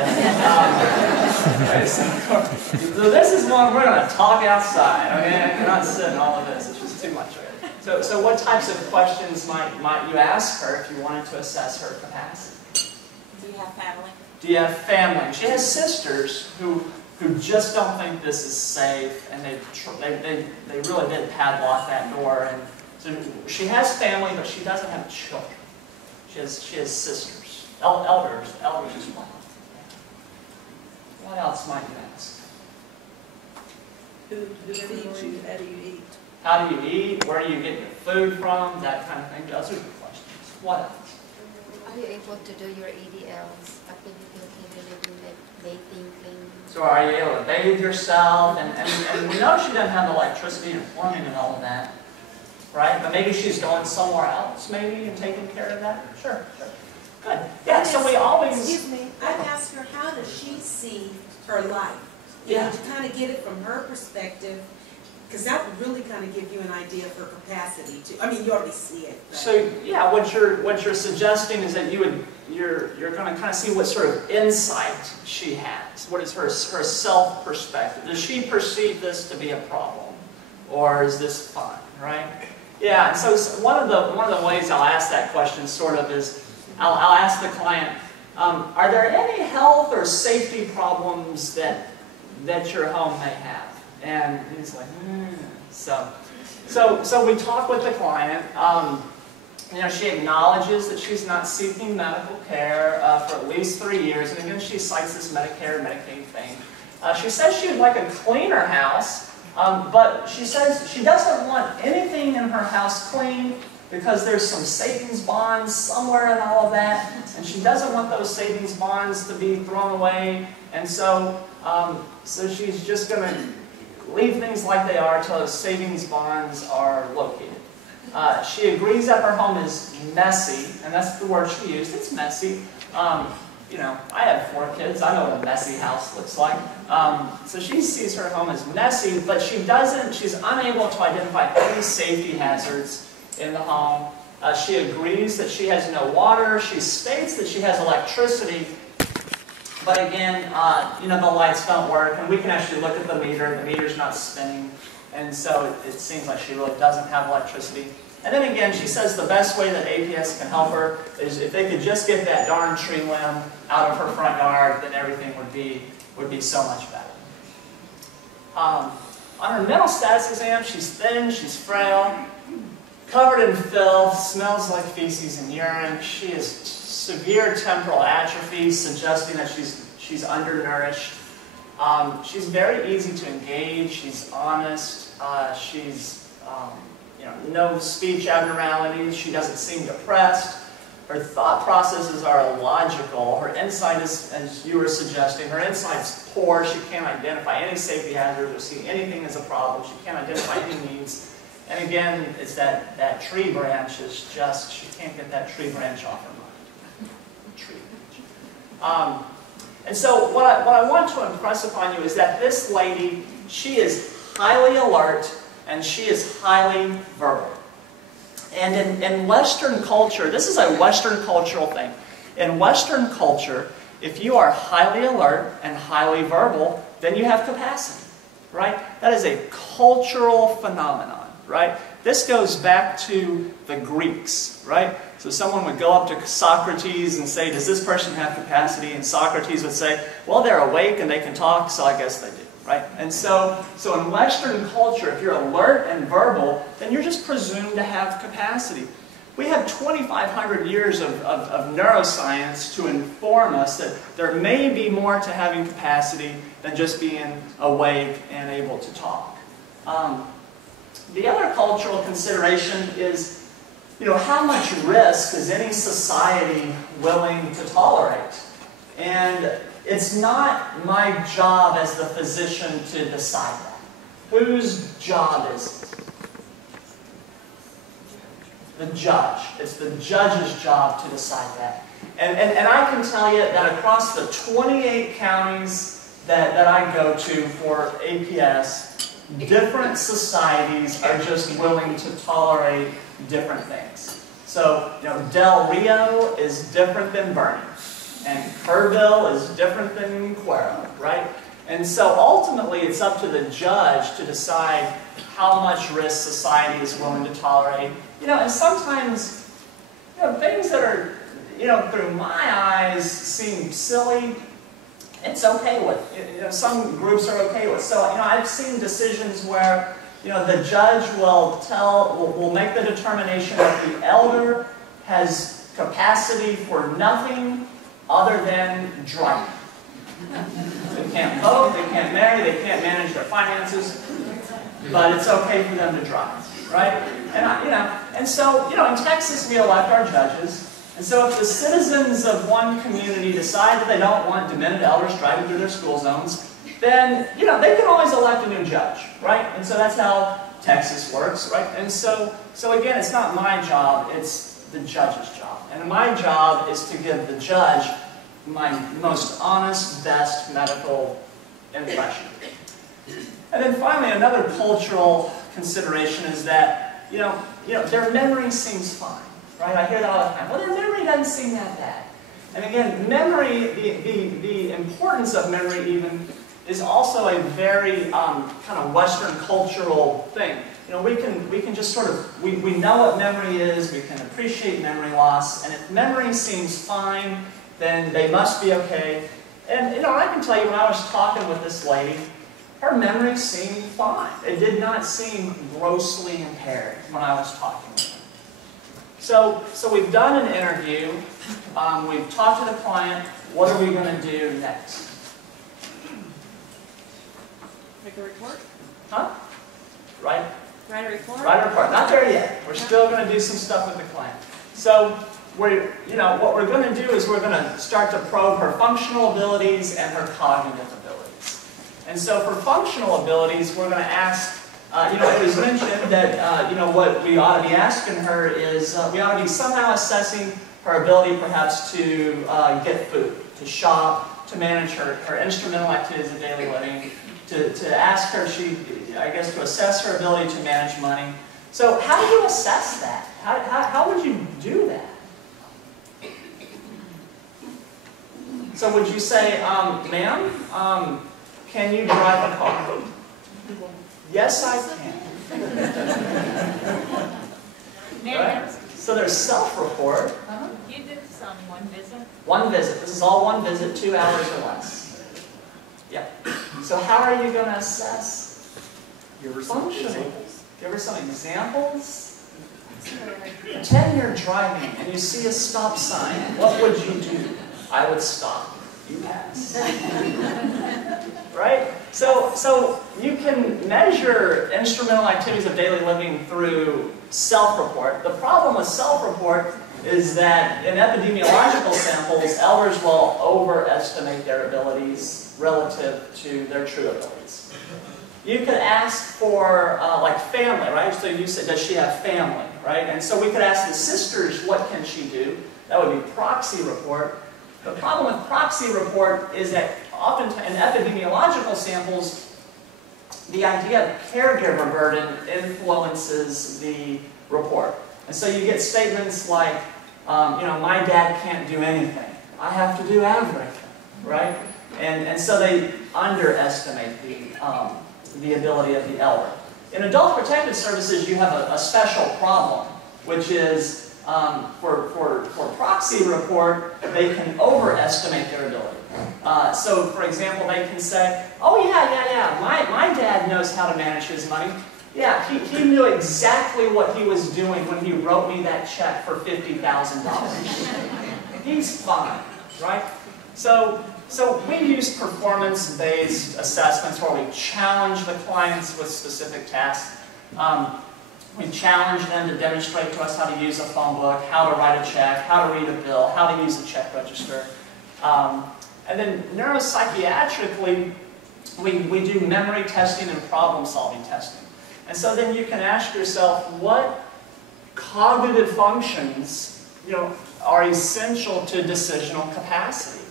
So this is one we're going to talk outside. Okay, I cannot sit in all of this. It's just too much. Right? So what types of questions might you ask her if you wanted to assess her capacity? Do you have family? Do you have family? She has sisters who just don't think this is safe, and they really did padlock that door. And so she has family, but she doesn't have children. She has sisters, elders as well. What else might you ask? Who feeds you? How do you eat? How do you eat? Where do you get your food from? That kind of thing. Those are good questions. What else? Are you able to do your EDLs, activities, living, bathing, cleaning? So are you able to bathe yourself? And we know she doesn't have electricity and plumbing and all of that, right? But maybe she's going somewhere else, maybe, and taking care of that. Sure. Good. Yeah. So we always. Excuse me. I'd ask her, how does she see her life? Yeah. To kind of get it from her perspective, because that would really kind of give you an idea of her capacity to. I mean, you already see it. But. So yeah, what you're suggesting is that you're going to kind of see what sort of insight she has. What is her self perspective? Does she perceive this to be a problem, or is this fine? Right? Yeah. And so one of the ways I'll ask that question sort of is I'll ask the client, are there any health or safety problems that your home may have? And he's like, So we talk with the client. She acknowledges that she's not seeking medical care for at least 3 years. And again, she cites this Medicare and Medicaid thing. She says she would like a cleaner house, but she says she doesn't want anything in her house clean because there's some savings bonds somewhere in all of that, and she doesn't want those savings bonds to be thrown away. And so she's just going to leave things like they are until those savings bonds are located. She agrees that her home is messy, and that's the word she used. It's messy. I have 4 kids. I know what a messy house looks like. So she sees her home as messy, but she's unable to identify any safety hazards in the home. She agrees that she has no water. She states that she has electricity, But again, you know, the lights don't work, and we can actually look at the meter. The meter's not spinning, and so it seems like she really doesn't have electricity. And then again, she says the best way that APS can help her is if they could just get that darn tree limb out of her front yard, then everything would be so much better. On her mental status exam, she's thin, she's frail, covered in filth, smells like feces and urine. She has severe temporal atrophy, suggesting that she's undernourished. She's very easy to engage. She's honest. She's you know, no speech abnormalities. She doesn't seem depressed. Her thought processes are illogical. Her insight is, as you were suggesting, her insight's poor. She can't identify any safety hazards or see anything as a problem. She can't identify any needs. And again, it's that tree branch is just, she can't get that tree branch off her mind. Tree branch. And so what I want to impress upon you is that this lady, she is highly alert and she is highly verbal. And in Western culture, this is a Western cultural thing. In Western culture, if you are highly alert and highly verbal, then you have capacity, right? That is a cultural phenomenon, right? This goes back to the Greeks, right? So someone would go up to Socrates and say, does this person have capacity? And Socrates would say, well, they're awake and they can talk, so I guess they do. Right? And so in Western culture, if you're alert and verbal, then you're just presumed to have capacity. We have 2,500 years of neuroscience to inform us that there may be more to having capacity than just being awake and able to talk. The other cultural consideration is, you know, how much risk is any society willing to tolerate? And it's not my job as the physician to decide that. Whose job is it? The judge. It's the judge's job to decide that. And I can tell you that across the 28 counties that I go to for APS, different societies are just willing to tolerate different things. So, you know, Del Rio is different than Bernie. And Kerrville is different than Cuero, right? And so ultimately it's up to the judge to decide how much risk society is willing to tolerate. You know, and sometimes, you know, things that are, you know, through my eyes seem silly, it's okay with. You know, some groups are okay with. So, you know, I've seen decisions where, you know, the judge will make the determination that the elder has capacity for nothing other than driving. They can't vote, they can't marry, they can't manage their finances, but it's okay for them to drive, right? And so, you know, in Texas we elect our judges, and so if the citizens of one community decide that they don't want demented elders driving through their school zones, then, you know, they can always elect a new judge, right? And so that's how Texas works, right? And so again, it's not my job, it's the judge's job. And my job is to give the judge my most honest, best medical impression. And then finally, another cultural consideration is that, you know, their memory seems fine, right? I hear that all the time. Well, their memory doesn't seem that bad. And again, memory, the importance of memory even, is also a very kind of Western cultural thing. You know, we can just sort of, we know what memory is, we can appreciate memory loss, and if memory seems fine, then they must be okay. And, you know, I can tell you when I was talking with this lady, her memory seemed fine. It did not seem grossly impaired when I was talking with her. So we've done an interview, we've talked to the client, what are we going to do next? Make a report? Huh? Right? Write a report? Write a report. Not there yet. We're still going to do some stuff with the client. So, what we're going to do is we're going to start to probe her functional abilities and her cognitive abilities. And so for functional abilities, we're going to ask, it was mentioned that, what we ought to be asking her is, we ought to be somehow assessing her ability perhaps to get food, to shop, to manage her instrumental activities of daily living, to ask her, to assess her ability to manage money. So how do you assess that? How would you do that? So would you say, ma'am, can you drive a car? Yes, I can. Right? So there's self-report. You did some one visit? One visit. This is all one visit, 2 hours or less. Yeah. So how are you going to assess your functioning? Give her some examples. Pretend you're driving and you see a stop sign. What would you do? I would stop. You pass. Right? So you can measure instrumental activities of daily living through self-report. The problem with self-report is that in epidemiological samples, elders will overestimate their abilities relative to their true abilities. You could ask for, like, family, right? So you said, does she have family, right? And so we could ask the sisters, what can she do? That would be proxy report. The problem with proxy report is that oftentimes in epidemiological samples, the idea of caregiver burden influences the report. And so you get statements like, my dad can't do anything. I have to do everything, right? And so they underestimate the ability of the elder. In adult protective services, you have a special problem, which is for proxy report, they can overestimate their ability. So, for example, they can say, oh yeah, my dad knows how to manage his money. Yeah, he knew exactly what he was doing when he wrote me that check for $50,000. He's fine, right? So we use performance-based assessments where we challenge the clients with specific tasks. We challenge them to demonstrate to us how to use a phone book, how to write a check, how to read a bill, how to use a check register. And then neuropsychiatrically, we do memory testing and problem-solving testing. And so then you can ask yourself, what cognitive functions, are essential to decisional capacity?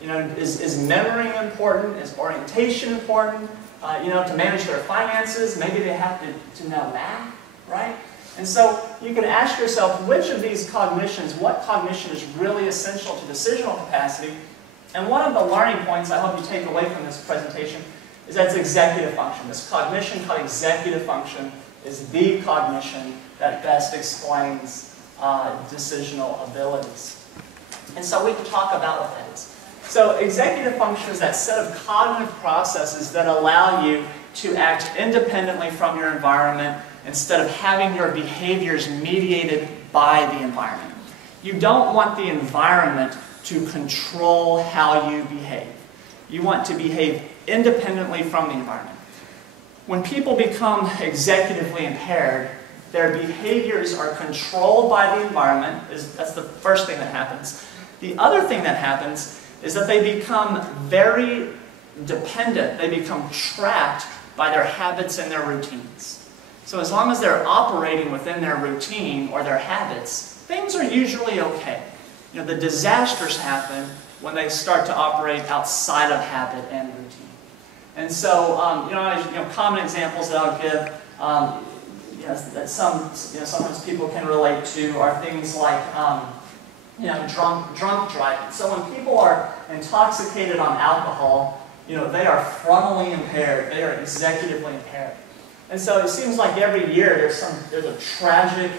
Is memory important? Is orientation important? To manage their finances, maybe they have to know math, right? And so you can ask yourself, which of these cognitions, what cognition is really essential to decisional capacity? And one of the learning points I hope you take away from this presentation is that it's executive function. This cognition called executive function is the cognition that best explains decisional abilities. And so we can talk about what that is. So executive function is that set of cognitive processes that allow you to act independently from your environment instead of having your behaviors mediated by the environment. You don't want the environment to control how you behave. You want to behave independently from the environment. When people become executively impaired, their behaviors are controlled by the environment. That's the first thing that happens. The other thing that happens is that they become very dependent. They become trapped by their habits and their routines. So as long as they're operating within their routine or their habits, things are usually okay. The disasters happen when they start to operate outside of habit and routine. And so, common examples that I'll give, that sometimes people can relate to are things like, drunk driving. So when people are intoxicated on alcohol, they are frontally impaired. They are executively impaired. And so it seems like every year there's a tragic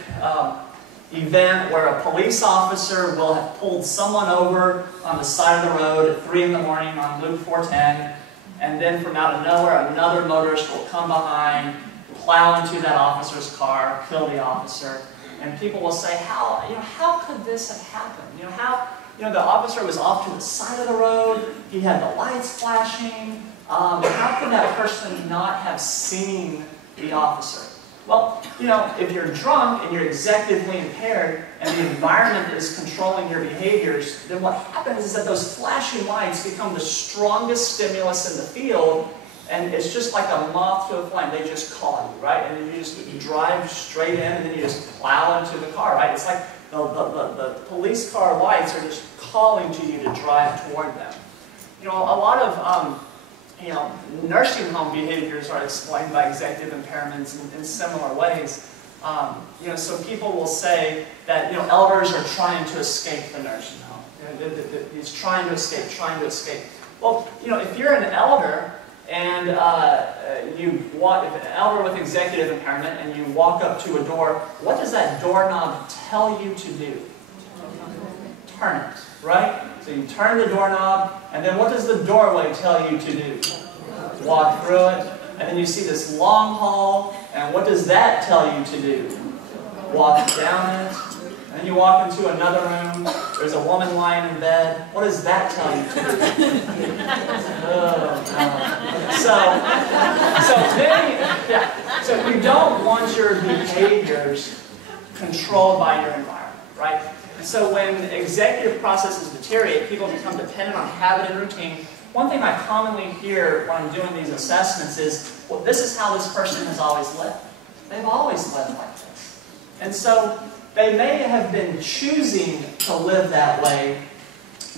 event where a police officer will have pulled someone over on the side of the road at 3 in the morning on Loop 410, and then from out of nowhere another motorist will come behind, plow into that officer's car, kill the officer, and people will say, how could this have happened? The officer was off to the side of the road, he had the lights flashing, how could that person not have seen the officer? Well, if you're drunk and you're executively impaired and the environment is controlling your behaviors, then what happens is that those flashing lights become the strongest stimulus in the field, and it's just like a moth to a flame. They just call you, right? And then you just drive straight in and then you just plow into the car, right? It's like the police car lights are just calling to you to drive toward them. A lot of nursing home behaviors are explained by executive impairments in similar ways. So people will say that elders are trying to escape the nursing home. he's trying to escape, trying to escape. Well, you know, if you're an elder and if an elder with executive impairment and you walk up to a door, what does that doorknob tell you to do? Turn it, right? So you turn the doorknob, and then what does the doorway tell you to do? Walk through it, and then you see this long hall, and what does that tell you to do? Walk down it, and then you walk into another room, there's a woman lying in bed, what does that tell you to do? Oh, no. So you don't want your behaviors controlled by your environment, right? So when executive processes deteriorate, people become dependent on habit and routine. One thing I commonly hear when I'm doing these assessments is, well, this is how this person has always lived. They've always lived like this. And so they may have been choosing to live that way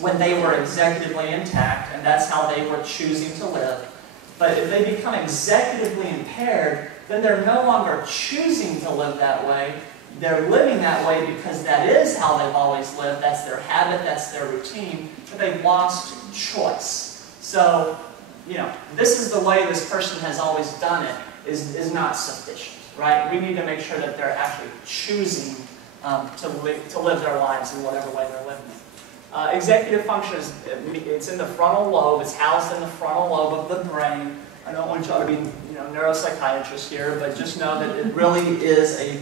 when they were executively intact, and that's how they were choosing to live. But if they become executively impaired, then they're no longer choosing to live that way. They're living that way because that is how they've always lived. That's their habit, that's their routine, but they've lost choice. So, you know, this is the way this person has always done it is not sufficient, right? We need to make sure that they're actually choosing to live their lives in whatever way they're living it. Executive function it's in the frontal lobe. It's housed in the frontal lobe of the brain. I don't want y'all to be, you know, neuropsychiatrists here, but just know that it really is a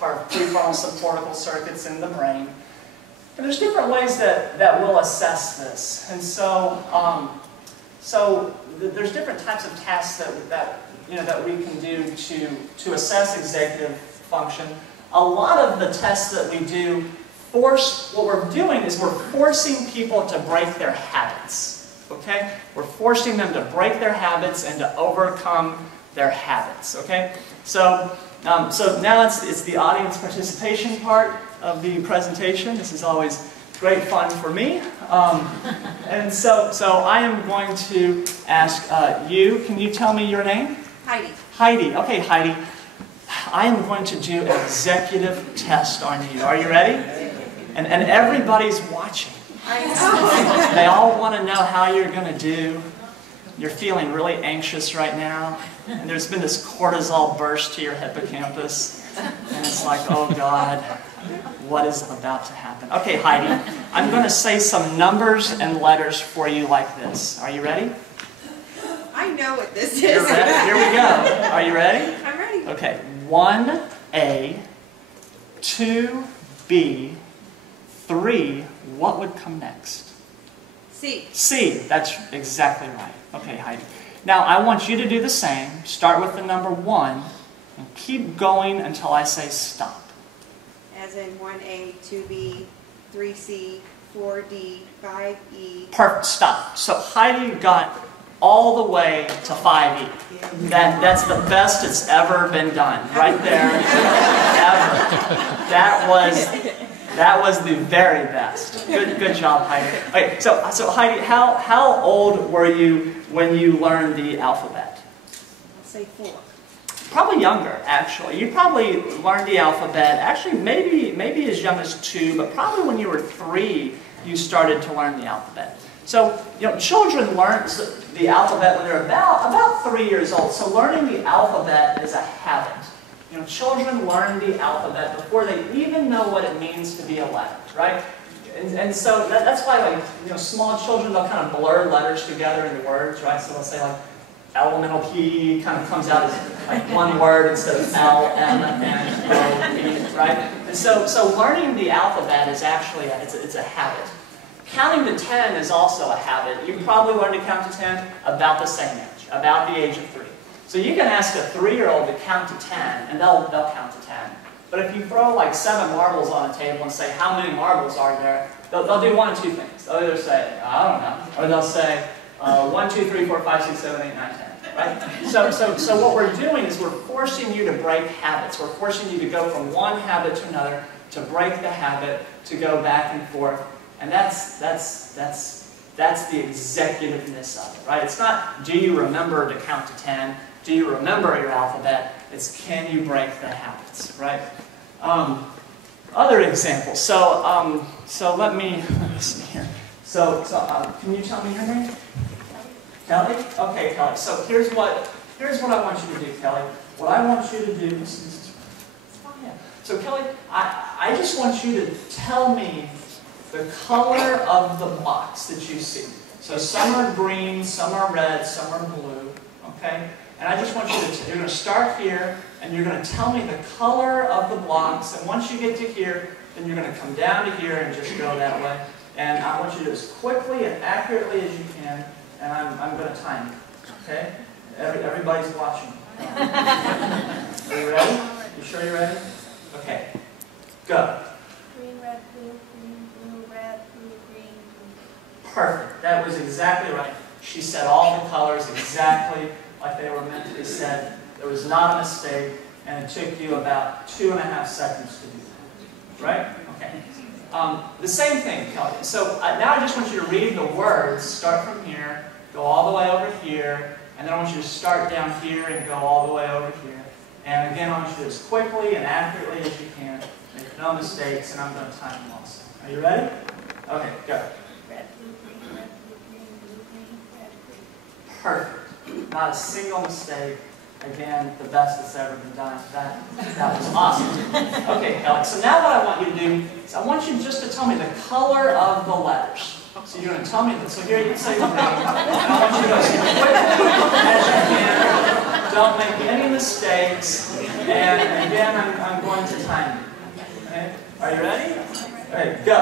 part of prefrontal subcortical circuits in the brain. And there's different ways that we'll assess this. And so, there's different types of tasks that we can do to assess executive function. A lot of the tests that we do what we're doing is we're forcing people to break their habits. Okay? We're forcing them to break their habits and to overcome their habits. Okay? So now it's the audience participation part of the presentation. This is always great fun for me. And so I am going to ask you, can you tell me your name? Heidi. Heidi. Okay, Heidi. I am going to do an executive test on you. Are you ready? And everybody's watching. They all want to know how you're going to do. You're feeling really anxious right now. And there's been this cortisol burst to your hippocampus. And it's like, oh God, what is about to happen? Okay, Heidi, I'm going to say some numbers and letters for you like this. Are you ready? I know what this is. You're ready? Here we go. Are you ready? I'm ready. Okay, 1A, 2B, 3, what would come next? C. C, that's exactly right. Okay, Heidi. Now, I want you to do the same. Start with the number 1 and keep going until I say stop. As in 1A, 2B, 3C, 4D, 5E. Perfect, stop. So Heidi got all the way to 5E. That's the best it's ever been done, right there. Ever. That was the very best. Good job, Heidi. Okay, so Heidi, how old were you when you learned the alphabet? I'll say 4. Probably younger, actually. You probably learned the alphabet, actually maybe as young as 2, but probably when you were 3, you started to learn the alphabet. So, you know, children learn the alphabet when they're about 3 years old. So learning the alphabet is a habit. You know, children learn the alphabet before they even know what it means to be a letter, right? And so that's why, like, you know, small children, they'll kind of blur letters together into words, right? So they'll say, like, elemental P kind of comes out as like one word instead of L, M, N, O, P, right? And so learning the alphabet is actually it's a habit. Counting to 10 is also a habit. You probably learned to count to 10 about the same age, about the age of 3. So you can ask a 3-year-old to count to 10, and they'll count to 10. But if you throw like 7 marbles on a table and say, how many marbles are there? They'll do one of 2 things. They'll either say, I don't know, or they'll say 1, 2, 3, 4, 5, 6, 7, 8, 9, 10. Right? So what we're doing is we're forcing you to break habits. We're forcing you to go from one habit to another, to break the habit, to go back and forth. And that's the executiveness of it, right? It's not, do you remember to count to 10? Do you remember your alphabet? It's, can you break the habits, right? other examples. So let me see here. So can you tell me your name? Kelly? Okay, Kelly. So here's what I want you to do, Kelly. What I want you to do is, so Kelly, I just want you to tell me the color of the blocks that you see. So some are green, some are red, some are blue, okay? And I just want you to, you're going to start here, and you're going to tell me the color of the blocks, and once you get to here, then you're going to come down to here and just go that way. And I want you to do as quickly and accurately as you can, and I'm going to time you, okay? Everybody's watching. Are you ready? You sure you're ready? Okay. Go. Green, red, blue, green, blue, red, blue, green, blue. Perfect. That was exactly right. She said all the colors exactly like they were meant to be said. There was not a mistake, and it took you about 2.5 seconds to do that. Right? Okay. The same thing, Kelly. So now I just want you to read the words, start from here, go all the way over here, and then I want you to start down here and go all the way over here. And again, I want you to do as quickly and accurately as you can. Make no mistakes, and I'm going to time them also. Are you ready? Okay, go. Red, blue, green, red, blue, green, blue, green, red, green. Perfect. Not a single mistake. Again, the best that's ever been done. That was awesome. Okay, Kelly. So now what I want you to do is I want you just to tell me the color of the letters. So you're going to tell me that. So here you can say green. And I want you to go as quickly as you can. Don't make any mistakes. And again, I'm going to time you. Okay? Are you ready? All right, go.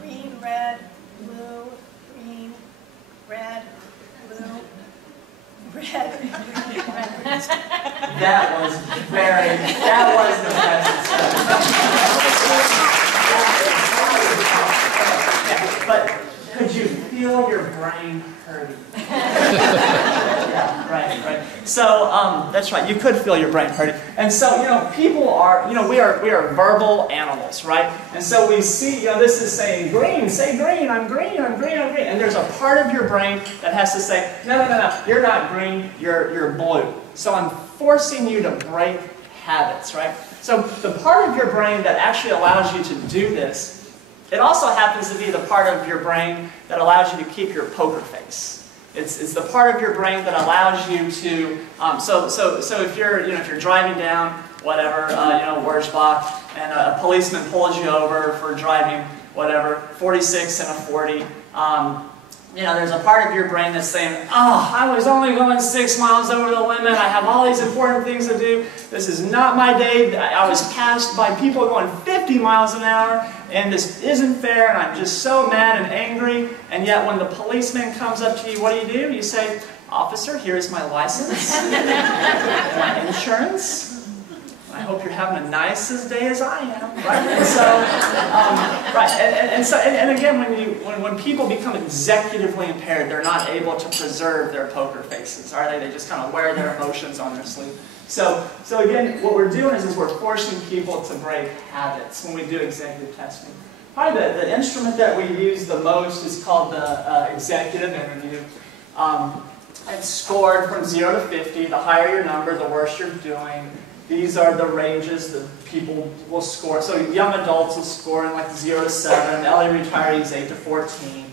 Green, red, blue, green, red, blue, red, green, red. That was the best. But could you feel your brain hurting? Yeah, right. So, that's right, you could feel your brain hurting. And so, people are, we are verbal animals, right? And so we see, this is saying green, say green, I'm green, I'm green, I'm green. And there's a part of your brain that has to say, no, you're not green, you're blue. So I'm forcing you to break habits, right? So the part of your brain that actually allows you to do this, it also happens to be the part of your brain that allows you to keep your poker face. It's the part of your brain that allows you to, so if you're driving down, whatever, Wurzbach, and a policeman pulls you over for driving, whatever, 46 and a 40, there's a part of your brain that's saying, oh, I was only going 6 miles over the limit, I have all these important things to do, this is not my day, I was passed by people going 50 miles an hour, and this isn't fair, and I'm just so mad and angry, and yet when the policeman comes up to you, what do? You say, officer, here's my license, my insurance, I hope you're having the nicest day as I am, right? And so, and again, when people become executively impaired, they're not able to preserve their poker faces, are they? They just kind of wear their emotions on their sleeve. So again, what we're doing is we're forcing people to break habits when we do executive testing. Probably the instrument that we use the most is called the executive interview. It's scored from 0 to 50. The higher your number, the worse you're doing. These are the ranges that people will score. So young adults will score in like 0 to 7, LA retirees 8 to 14.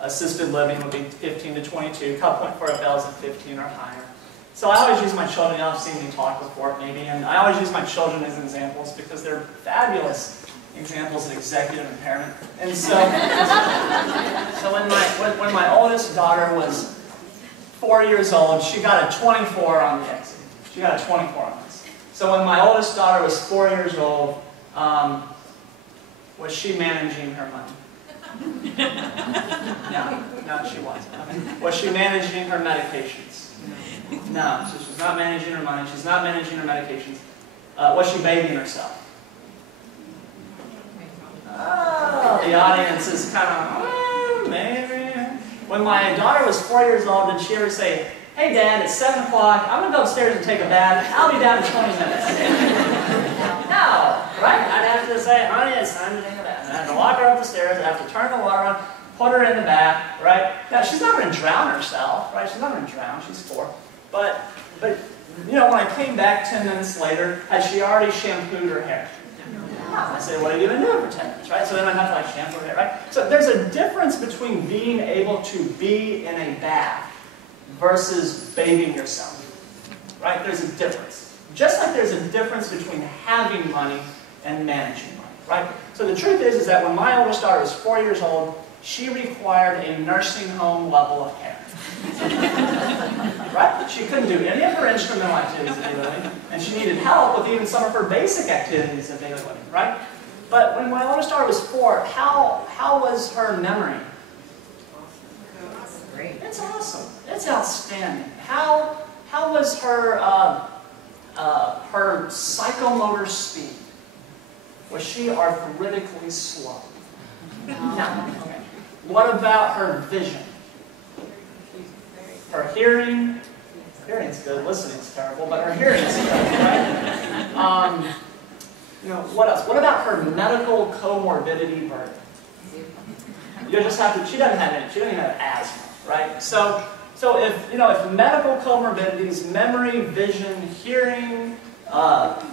Assisted living would be 15 to 22. Cut point for FLs at 15 or higher. So I always use my children, y'all have seen me talk before maybe, and I always use my children as examples because they're fabulous examples of executive impairment. And so, when my oldest daughter was 4 years old, she got a 24 on the exit. She got a 24 on this. So when my oldest daughter was 4 years old, was she managing her money? No, she wasn't. Was she managing her medications? No, so she's not managing her money. She's not managing her medications. Was she bathing herself? Oh, the audience is kind of, maybe. When my daughter was 4 years old, did she ever say, hey Dad, it's 7 o'clock, I'm going to go upstairs and take a bath, I'll be down in 20 minutes. No, right? I'd have to say, honey, it's time to take a bath. And I have to walk her up the stairs, I have to turn the water on, put her in the bath, right? Now, she's not going to drown herself, right? She's not going to drown, she's 4. But when I came back 10 minutes later, had she already shampooed her hair? I say, what have you been doing for 10 minutes, right? So then I have to like shampoo her hair, right? So there's a difference between being able to be in a bath versus bathing yourself, right? There's a difference. Just like there's a difference between having money and managing money, right? So the truth is that when my oldest daughter was 4 years old, she required a nursing home level of care. Right? She couldn't do any of her instrumental activities of daily living, and she needed help with even some of her basic activities of daily living, right? But when my oldest daughter was 4, how was her memory? Great. It's awesome. It's outstanding. How was her her psychomotor speed? Was she arthritically slow? No. Okay. What about her vision? Her hearing? Hearing's good. Listening's terrible, but her hearing's good, right? What else? What about her medical comorbidity burden? You just have to. She doesn't have any. She doesn't even have asthma, right? So if if medical comorbidities, memory, vision, hearing,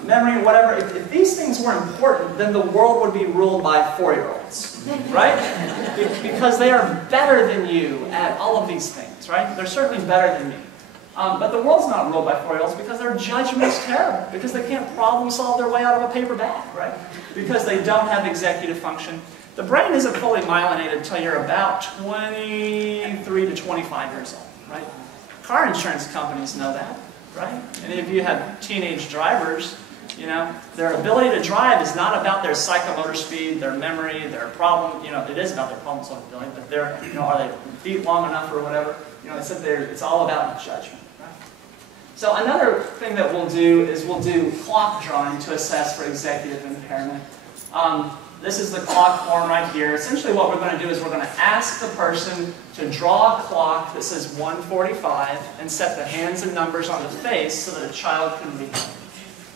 memory, whatever, if these things were important, then the world would be ruled by 4-year-olds, right? Because they are better than you at all of these things, right? They're certainly better than me. But the world's not ruled by 4-year-olds because their judgment's terrible, because they can't problem solve their way out of a paper bag, right? Because they don't have executive function. The brain isn't fully myelinated until you're about 23 to 25 years old, right? Car insurance companies know that, right? And if you have teenage drivers, their ability to drive is not about their psychomotor speed, their memory, their problem, it is about their problem solving ability, but they're, are they feet long enough or whatever? It's all about judgment, right? So another thing that we'll do is we'll do clock drawing to assess for executive impairment. This is the clock form right here. Essentially what we're going to do is we're going to ask the person to draw a clock that says 1:45 and set the hands and numbers on the face so that a child can read them.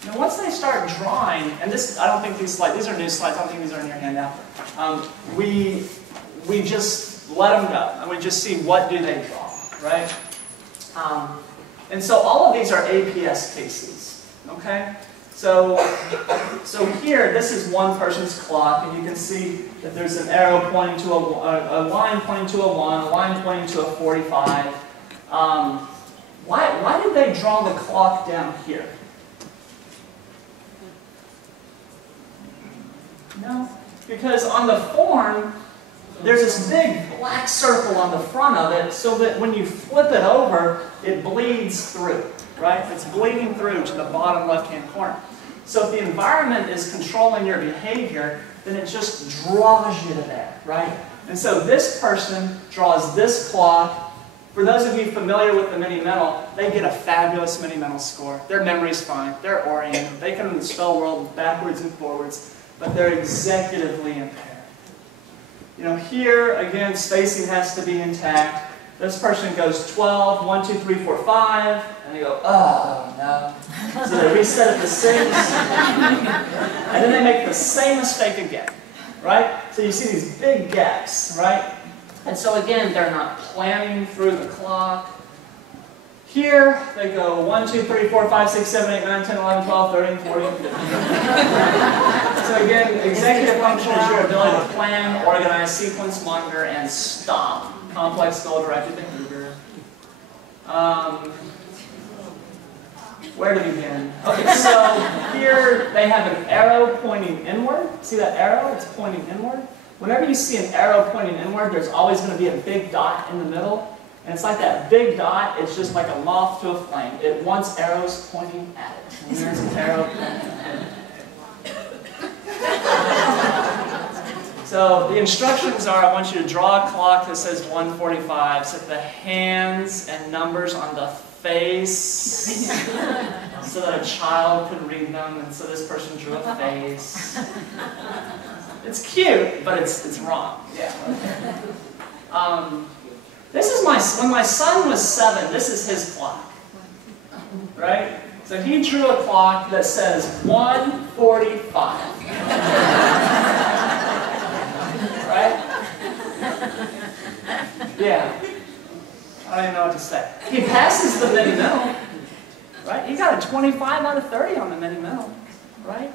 Now once they start drawing, and this, I don't think these are new slides, I don't think these are in your handout. We just let them go, and we just see what do they draw, right? And so all of these are APS cases, okay? So here, this is one person's clock, and you can see that there's an arrow pointing to a line pointing to a 1, a line pointing to a 45. Why did they draw the clock down here? No, because on the form, there's this big black circle on the front of it so that when you flip it over, it bleeds through, right? It's bleeding through to the bottom left-hand corner. So if the environment is controlling your behavior, then it just draws you to there, right? And so this person draws this clock. For those of you familiar with the mini-mental, they get a fabulous mini-mental score. Their memory's fine. They're oriented. They can spell world backwards and forwards, but they're executively impaired. Here, again, spacing has to be intact. This person goes 12, 1, 2, 3, 4, 5, and they go, oh, no. So they reset it to 6, and then they make the same mistake again, right? So you see these big gaps, right? And so again, they're not planning through the clock. Here, they go 1, 2, 3, 4, 5, 6, 7, 8, 9, 10, 11, 12, 13, 14, 15. So again, executive function is your ability to plan, organize, sequence, monitor, and stop complex goal-directed behavior. Where to begin? Okay, so here they have an arrow pointing inward. See that arrow? It's pointing inward. Whenever you see an arrow pointing inward, there's always going to be a big dot in the middle. And it's like that big dot, it's just like a moth to a flame. It wants arrows pointing at it. And there's an arrow pointing at it. So the instructions are, I want you to draw a clock that says 1:45, set the hands and numbers on the face so that a child could read them, and so this person drew a face. It's cute, but it's wrong. Yeah. This is when my son was 7, this is his clock. Right? So he drew a clock that says 1:45. Right? Yeah. I don't even know what to say. He passes the mini-mental. Right? He got a 25 out of 30 on the mini-mental. Right?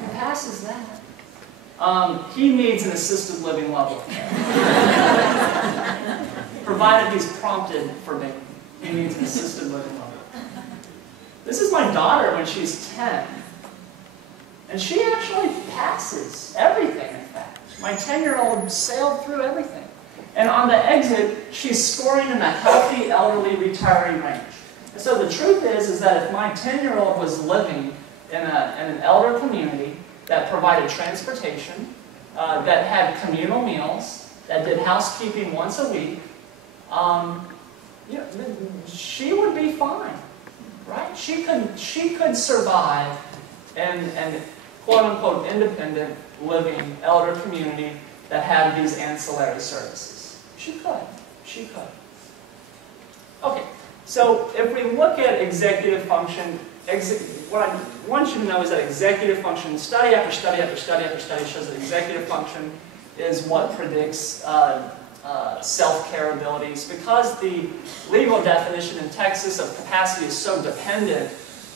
He passes that. He needs an assisted living level of care. Provided he's prompted for me. He needs an assisted living level. This is my daughter when she's 10. And she actually passes everything, in fact. My 10-year-old sailed through everything. And on the exit, she's scoring in a healthy, elderly retiree range. And so the truth is that if my 10-year-old was living in an elder community that provided transportation, that had communal meals, that did housekeeping once a week, she would be fine, right? She could survive in quote-unquote independent living elder community that had these ancillary services. She could. She could. Okay, so if we look at executive function, what I want you to know is that executive function, study after study after study after study shows that executive function is what predicts self-care abilities. Because the legal definition in Texas of capacity is so dependent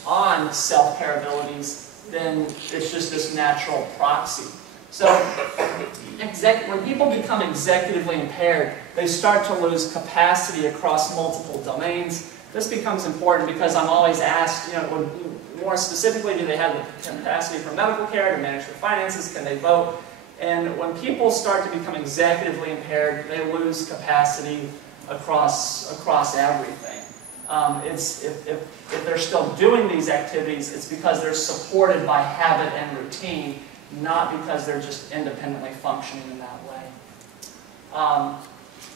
on self-care abilities, then it's just this natural proxy. So when people become executively impaired, they start to lose capacity across multiple domains. This becomes important because I'm always asked, more specifically, do they have the capacity for medical care, to manage their finances, can they vote? And when people start to become executively impaired, they lose capacity across everything. If they're still doing these activities, it's because they're supported by habit and routine, not because they're just independently functioning in that way.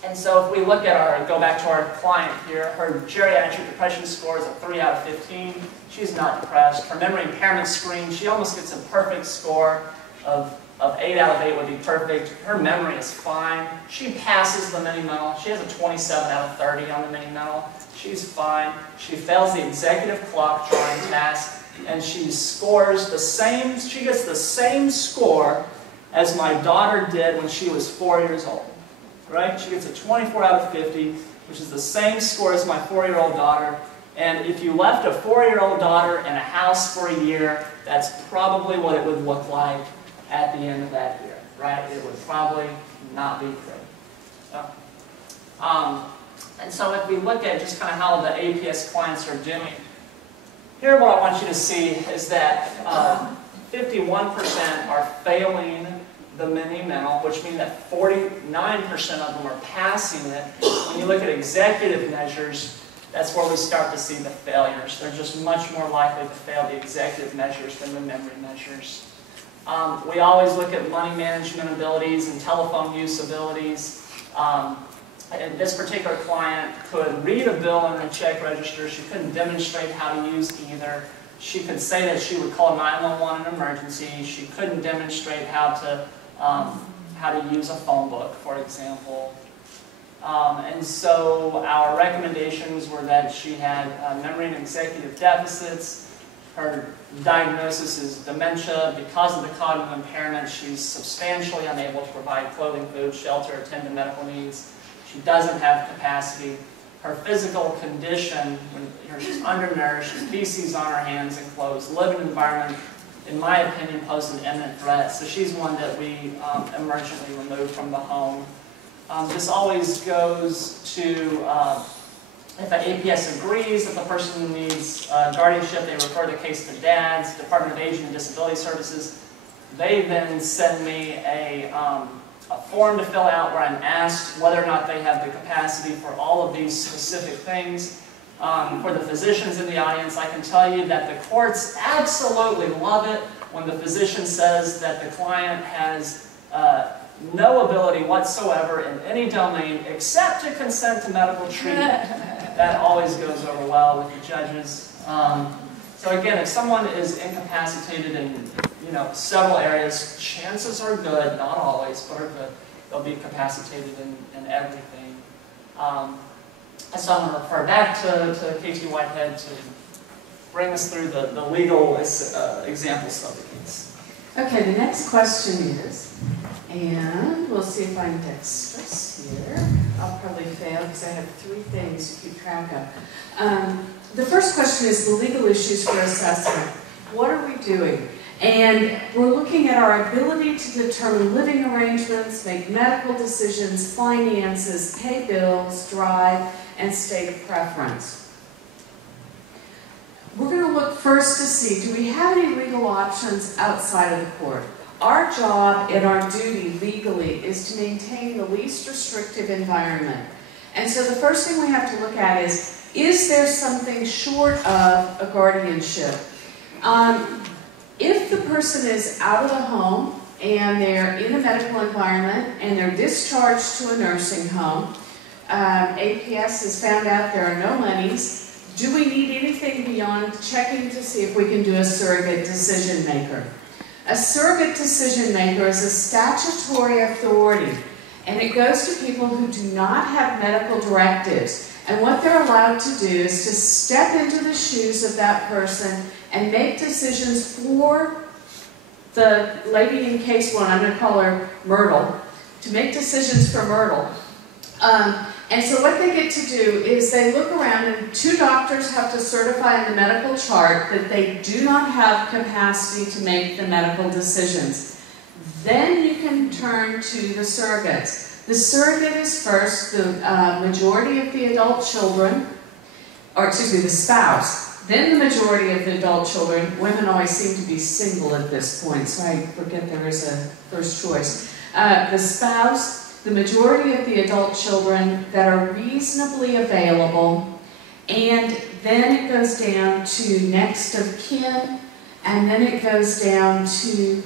And so if we look at go back to our client here, her geriatric depression score is a 3 out of 15. She's not depressed. Her memory impairment screen, she almost gets a perfect score of 8 out of 8 would be perfect. Her memory is fine. She passes the mini-mental. She has a 27 out of 30 on the mini-mental. She's fine. She fails the executive clock drawing task, and she scores the same, she gets the same score as my daughter did when she was 4 years old. Right? She gets a 24 out of 50, which is the same score as my 4-year-old daughter. And if you left a 4-year-old daughter in a house for a year, that's probably what it would look like at the end of that year, right? It would probably not be great. And so if we look at just kind of how the APS clients are doing, here what I want you to see is that 51% are failing the mini-mental, which means that 49% of them are passing it. When you look at executive measures, that's where we start to see the failures. They're just much more likely to fail the executive measures than the memory measures. We always look at money management abilities and telephone use abilities. And this particular client could read a bill in a check register. She couldn't demonstrate how to use either. She could say that she would call 911 in an emergency. She couldn't demonstrate how to use a phone book, for example. And so our recommendations were that she had memory and executive deficits. Her diagnosis is dementia. Because of the cognitive impairment, she's substantially unable to provide clothing, food, shelter, attend to medical needs. She doesn't have capacity. Her physical condition, she's undernourished, feces on her hands and clothes, living environment, in my opinion, poses an imminent threat. So she's one that we emergently remove from the home. This always goes to, if the APS agrees that the person needs guardianship, they refer the case to DADS, Department of Aging and Disability Services. They then send me a form to fill out where I'm asked whether or not they have the capacity for all of these specific things. For the physicians in the audience, I can tell you that the courts absolutely love it when the physician says that the client has no ability whatsoever in any domain except to consent to medical treatment. That always goes over well with the judges. So again, if someone is incapacitated in several areas, chances are good, not always, but are good, they'll be capacitated in everything. So I'm going to refer back to KT Whitehead to bring us through the legal examples of the case. Okay, the next question is, and we'll see if I'm dexterous here. I'll probably fail because I have 3 things to keep track of. The first question is the legal issues for assessment. What are we doing? And we're looking at our ability to determine living arrangements, make medical decisions, finances, pay bills, drive, and state of preference. We're going to look first to see, do we have any legal options outside of the court? Our job and our duty legally is to maintain the least restrictive environment. And so the first thing we have to look at is there something short of a guardianship? If the person is out of the home and they're in a medical environment and they're discharged to a nursing home, APS has found out there are no monies, do we need anything beyond checking to see if we can do a surrogate decision maker? A surrogate decision maker is a statutory authority, and it goes to people who do not have medical directives. And what they're allowed to do is to step into the shoes of that person and make decisions for the lady in case one, I'm going to call her Myrtle, to make decisions for Myrtle. And so what they get to do is they look around, and 2 doctors have to certify in the medical chart that they do not have capacity to make the medical decisions. Then you can turn to the surrogates. The surrogate is first the majority of the adult children, or excuse me, the spouse, then the majority of the adult children. Women always seem to be single at this point, so I forget there is a first choice. The spouse, the majority of the adult children that are reasonably available, and then it goes down to next of kin, and then it goes down to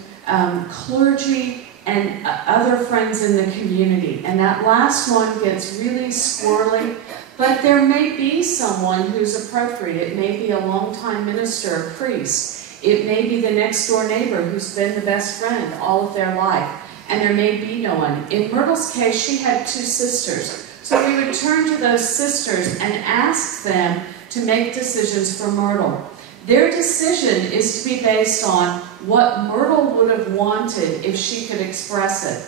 clergy and other friends in the community. And that last one gets really squirrely, but there may be someone who's appropriate. It may be a longtime minister, a priest. It may be the next door neighbor who's been the best friend all of their life. And there may be no one. In Myrtle's case, she had 2 sisters. So we would turn to those sisters and ask them to make decisions for Myrtle. Their decision is to be based on what Myrtle would have wanted if she could express it.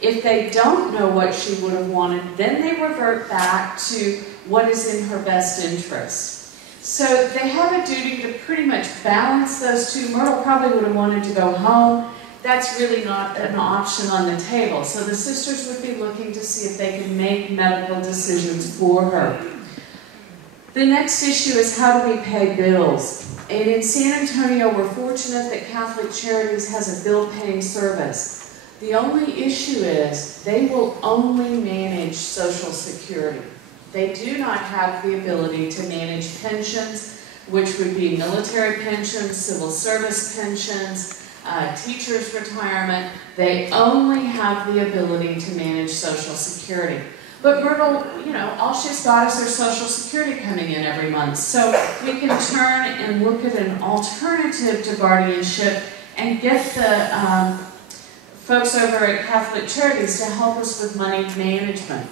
If they don't know what she would have wanted, then they revert back to what is in her best interest. So they have a duty to pretty much balance those 2. Myrtle probably would have wanted to go home. That's really not an option on the table. So the sisters would be looking to see if they can make medical decisions for her. The next issue is how do we pay bills? And in San Antonio, we're fortunate that Catholic Charities has a bill-paying service. The only issue is they will only manage Social Security. They do not have the ability to manage pensions, which would be military pensions, civil service pensions, teachers' retirement. They only have the ability to manage Social Security. But Myrtle, you know, all she's got is her Social Security coming in every month. So we can turn and look at an alternative to guardianship and get the folks over at Catholic Charities to help us with money management.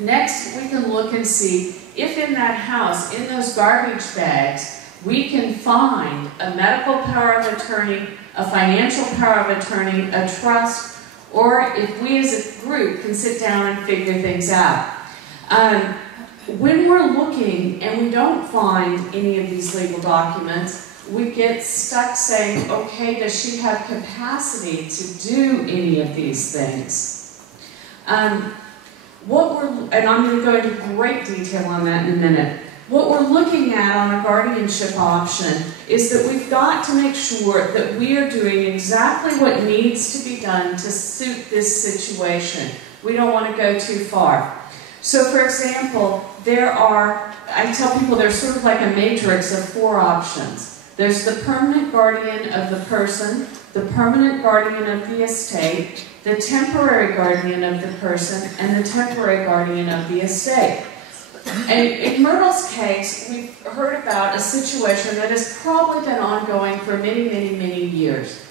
Next, we can look and see if in that house, in those garbage bags, we can find a medical power of attorney, a financial power of attorney, a trust, or if we as a group can sit down and figure things out. When we're looking and we don't find any of these legal documents, we get stuck saying, okay, does she have capacity to do any of these things? And I'm going to go into great detail on that in a minute. What we're looking at on a guardianship option is that we've got to make sure that we are doing exactly what needs to be done to suit this situation. We don't want to go too far. So for example, I tell people there's sort of like a matrix of 4 options. There's the permanent guardian of the person, the permanent guardian of the estate, the temporary guardian of the person, and the temporary guardian of the estate. And in Myrtle's case, we've heard about a situation that has probably been ongoing for many, many, many years.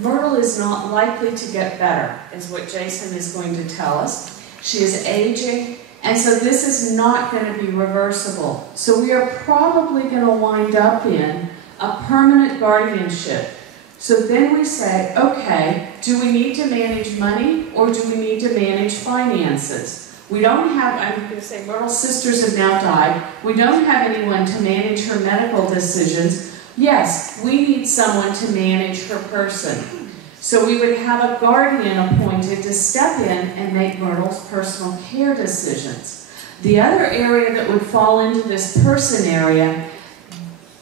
Myrtle is not likely to get better, is what Jason is going to tell us. She is aging, and so this is not going to be reversible. So we are probably going to wind up in a permanent guardianship. So then we say, okay, do we need to manage money or do we need to manage finances? We don't have, I'm going to say Myrtle's sisters have now died. We don't have anyone to manage her medical decisions. yes, we need someone to manage her person. So we would have a guardian appointed to step in and make Myrtle's personal care decisions. The other area that would fall into this person area,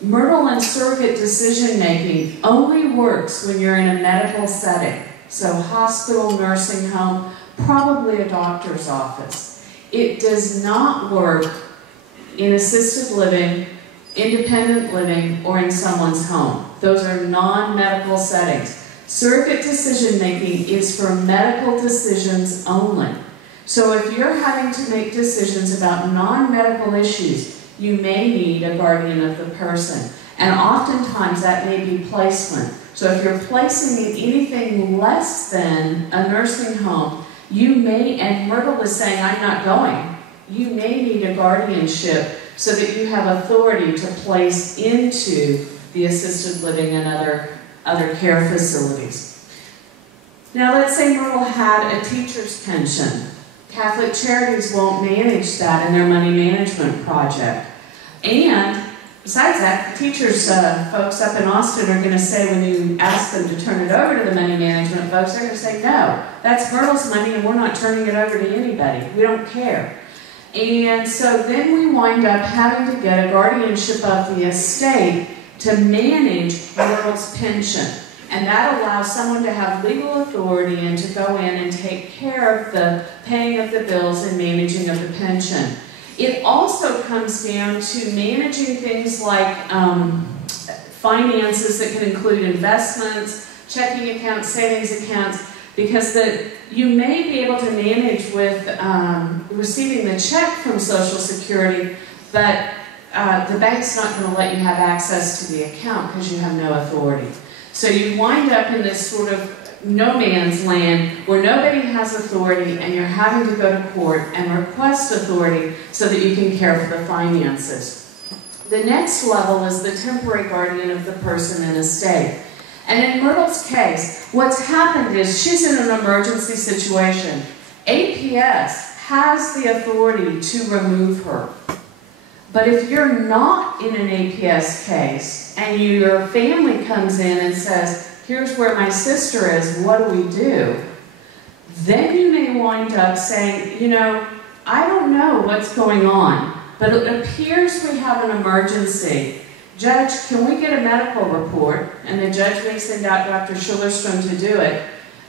Myrtle and surrogate decision making only works when you're in a medical setting. So hospital, nursing home, probably a doctor's office. It does not work in assisted living, independent living, or in someone's home. Those are non-medical settings. Surrogate decision making is for medical decisions only. So if you're having to make decisions about non-medical issues, you may need a guardian of the person. And oftentimes that may be placement. So if you're placing in anything less than a nursing home, you may, and Myrtle is saying, I'm not going, you may need a guardianship so that you have authority to place into the assisted living and other care facilities. Now let's say Myrtle had a teacher's pension. Catholic Charities won't manage that in their money management project. And besides that, the teachers folks up in Austin are going to say, when you ask them to turn it over to the money management folks, they're going to say, no, that's Myrtle's money and we're not turning it over to anybody. We don't care. And so then we wind up having to get a guardianship of the estate to manage Myrtle's pension. And that allows someone to have legal authority and to go in and take care of the paying of the bills and managing of the pension. It also comes down to managing things like finances that can include investments, checking accounts, savings accounts, because you may be able to manage with receiving the check from Social Security, but the bank's not going to let you have access to the account because you have no authority. So you wind up in this sort of no man's land where nobody has authority and you're having to go to court and request authority so that you can care for the finances. The next level is the temporary guardian of the person in estate. And in Myrtle's case, what's happened is she's in an emergency situation. APS has the authority to remove her. But if you're not in an APS case and your family comes in and says, here's where my sister is, what do we do? Then you may wind up saying, you know, I don't know what's going on, but it appears we have an emergency. Judge, can we get a medical report? And the judge may send out Dr. Schillerstrom to do it.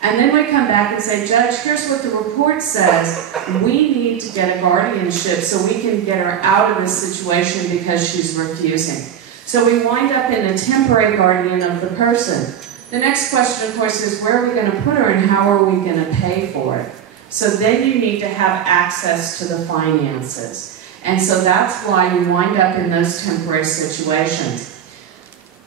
And then we come back and say, Judge, here's what the report says. We need to get a guardianship so we can get her out of this situation because she's refusing. So we wind up in a temporary guardian of the person. The next question, of course, is where are we going to put her and how are we going to pay for it? So then you need to have access to the finances. And so that's why you wind up in those temporary situations.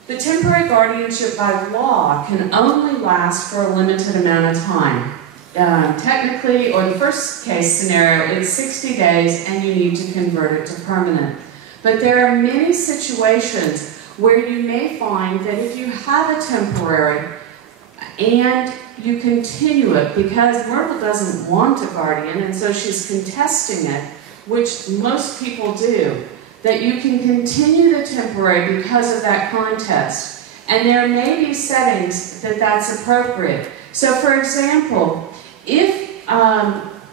The temporary guardianship by law can only last for a limited amount of time. Technically, or the first case scenario, it's 60 days and you need to convert it to permanent. But there are many situations where you may find that if you have a temporary and you continue it, because Myrtle doesn't want a guardian and so she's contesting it, which most people do, that you can continue the temporary because of that contest. And there may be settings that that's appropriate. So for example, if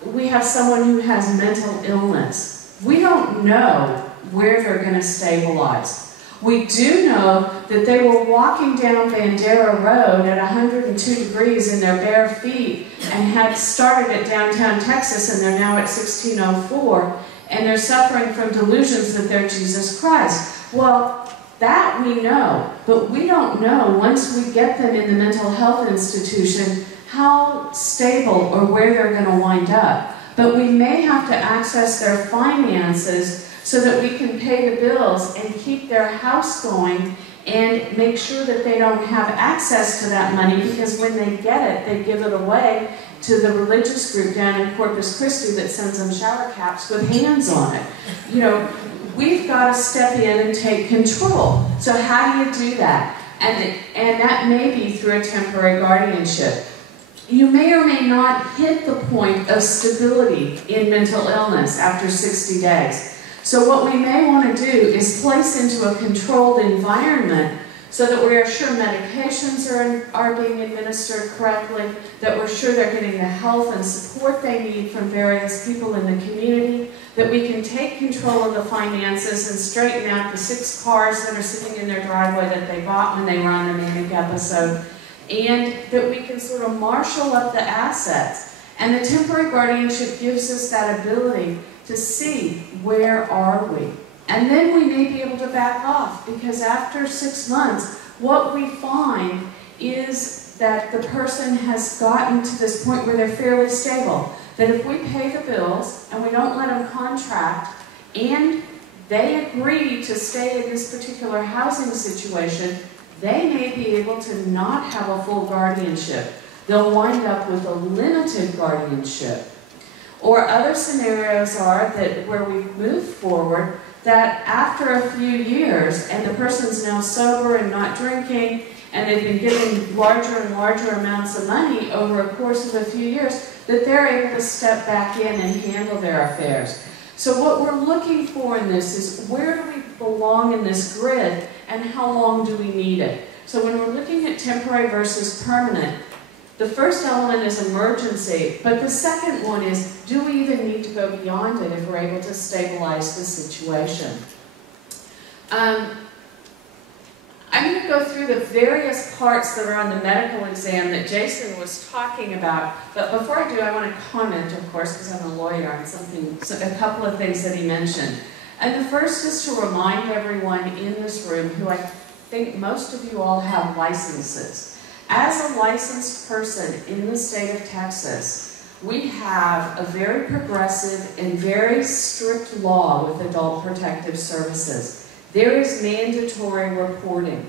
we have someone who has mental illness, we don't know where they're going to stabilize. We do know that they were walking down Bandera Road at 102 degrees in their bare feet and had started at downtown Texas and they're now at 1604 and they're suffering from delusions that they're Jesus Christ. Well, that we know, but we don't know once we get them in the mental health institution how stable or where they're going to wind up. But we may have to access their finances so that we can pay the bills and keep their house going and make sure that they don't have access to that money, because when they get it, they give it away to the religious group down in Corpus Christi that sends them shower caps with hands on it. You know, we've got to step in and take control. So how do you do that? And that may be through a temporary guardianship. You may or may not hit the point of stability in mental illness after 60 days. So what we may want to do is place into a controlled environment so that we're sure medications are being administered correctly, that we're sure they're getting the health and support they need from various people in the community, that we can take control of the finances and straighten out the 6 cars that are sitting in their driveway that they bought when they were on the manic episode, and that we can sort of marshal up the assets. And the temporary guardianship gives us that ability to see where are we. And then we may be able to back off, because after 6 months, what we find is that the person has gotten to this point where they're fairly stable. That if we pay the bills and we don't let them contract, and they agree to stay in this particular housing situation, they may be able to not have a full guardianship. They'll wind up with a limited guardianship. Or other scenarios are that where we've moved forward, that after a few years, and the person's now sober and not drinking, and they've been given larger and larger amounts of money over a course of a few years, that they're able to step back in and handle their affairs. So what we're looking for in this is, where do we belong in this grid, and how long do we need it? So when we're looking at temporary versus permanent, the first element is emergency, but the second one is, do we even need to go beyond it if we're able to stabilize the situation? I'm going to go through the various parts that are on the medical exam that Jason was talking about, but before I do, I want to comment, of course, because I'm a lawyer, on a couple of things that he mentioned. And the first is to remind everyone in this room, who I think most of you all have licenses. As a licensed person in the state of Texas, we have a very progressive and very strict law with Adult Protective Services. There is mandatory reporting.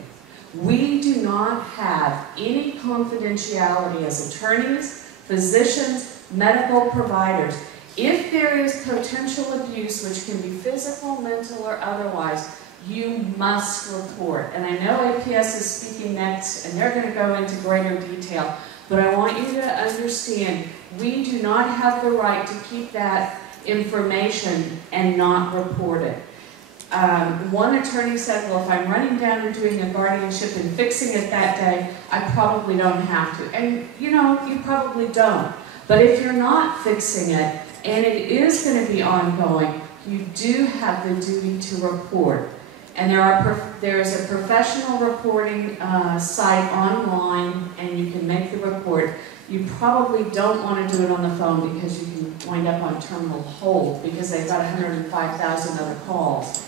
We do not have any confidentiality as attorneys, physicians, medical providers. If there is potential abuse, which can be physical, mental, or otherwise, you must report. And I know APS is speaking next, and they're going to go into greater detail, but I want you to understand, we do not have the right to keep that information and not report it. One attorney said, well, if I'm running down and doing a guardianship and fixing it that day, I probably don't have to. And you know, you probably don't. But if you're not fixing it, and it is going to be ongoing, you do have the duty to report. And there is a professional reporting site online, and you can make the report. You probably don't want to do it on the phone, because you can wind up on terminal hold, because they've got 105,000 other calls.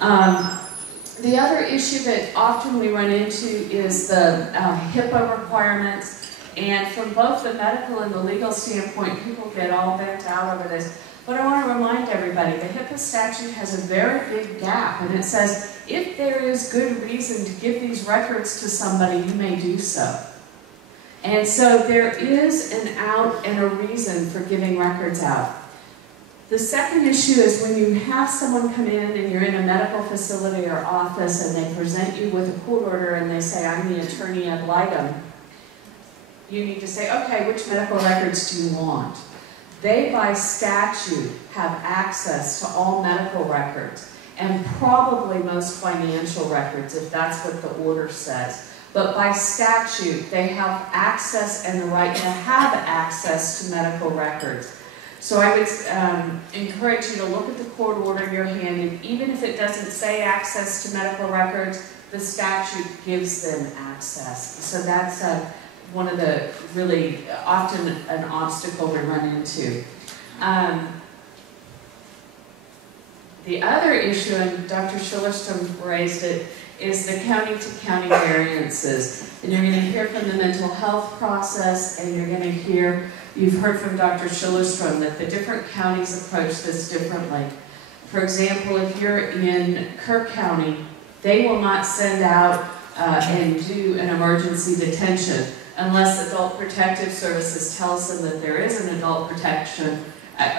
The other issue that often we run into is the HIPAA requirements. And from both the medical and the legal standpoint, people get all bent out over this. But I want to remind everybody, the HIPAA statute has a very big gap, and it says, if there is good reason to give these records to somebody, you may do so. And so there is an out and a reason for giving records out. The second issue is when you have someone come in and you're in a medical facility or office and they present you with a court order and they say, I'm the attorney ad litem, you need to say, okay, which medical records do you want? They, by statute, have access to all medical records, and probably most financial records, if that's what the order says. But by statute, they have access and the right to have access to medical records. So I would encourage you to look at the court order you're handed. Even if it doesn't say access to medical records, the statute gives them access. So that's one of the really often an obstacle we run into. The other issue, and Dr. Schillerstrom raised it, is the county-to-county variances. And you're going to hear from the mental health process, and you're going to hear, you've heard from Dr. Schillerstrom that the different counties approach this differently. For example, if you're in Kirk County, they will not send out and do an emergency detention unless Adult Protective Services tells them that there is an adult protection,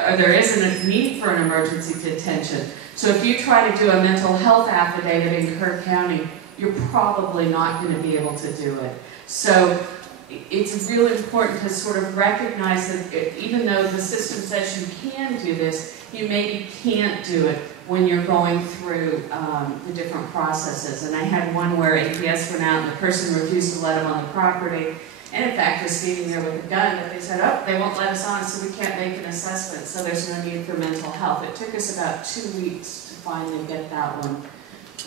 or there isn't a need for an emergency detention. So if you try to do a mental health affidavit in Kirk County, you're probably not going to be able to do it. So it's really important to sort of recognize that even though the system says you can do this, you maybe can't do it when you're going through the different processes. And I had one where APS went out and the person refused to let them on the property, and in fact was standing there with a gun, but they said, oh, they won't let us on, so we can't make an assessment, so there's no need for mental health. It took us about 2 weeks to finally get that one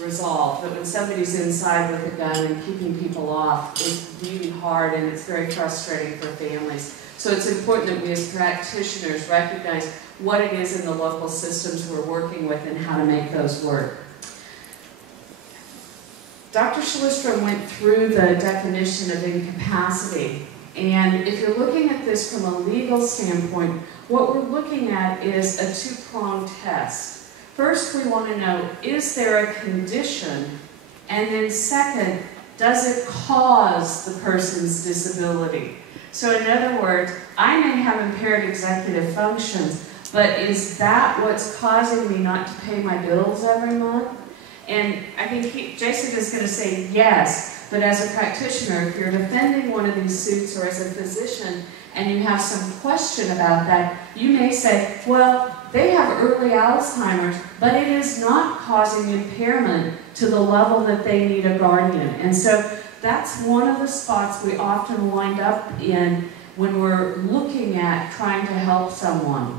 resolved. But when somebody's inside with a gun and keeping people off, it's really hard and it's very frustrating for families. So it's important that we as practitioners recognize what it is in the local systems we're working with and how to make those work. Dr. Schillerstrom went through the definition of incapacity, and if you're looking at this from a legal standpoint, what we're looking at is a two-pronged test. First, we want to know, is there a condition? And then second, does it cause the person's disability? So in other words, I may have impaired executive functions, but is that what's causing me not to pay my bills every month? And I think Jason is going to say yes, but as a practitioner, if you're defending one of these suits or as a physician and you have some question about that, you may say, well, they have early Alzheimer's, but it is not causing impairment to the level that they need a guardian. And so that's one of the spots we often wind up in when we're looking at trying to help someone.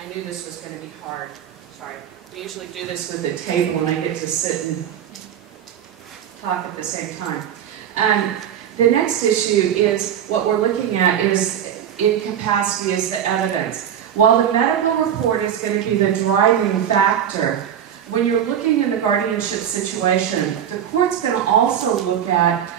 I knew this was going to be hard. Sorry. We usually do this with a table and I get to sit and talk at the same time. The next issue is what we're looking at is incapacity as the evidence. While the medical report is going to be the driving factor, when you're looking in the guardianship situation, the court's going to also look at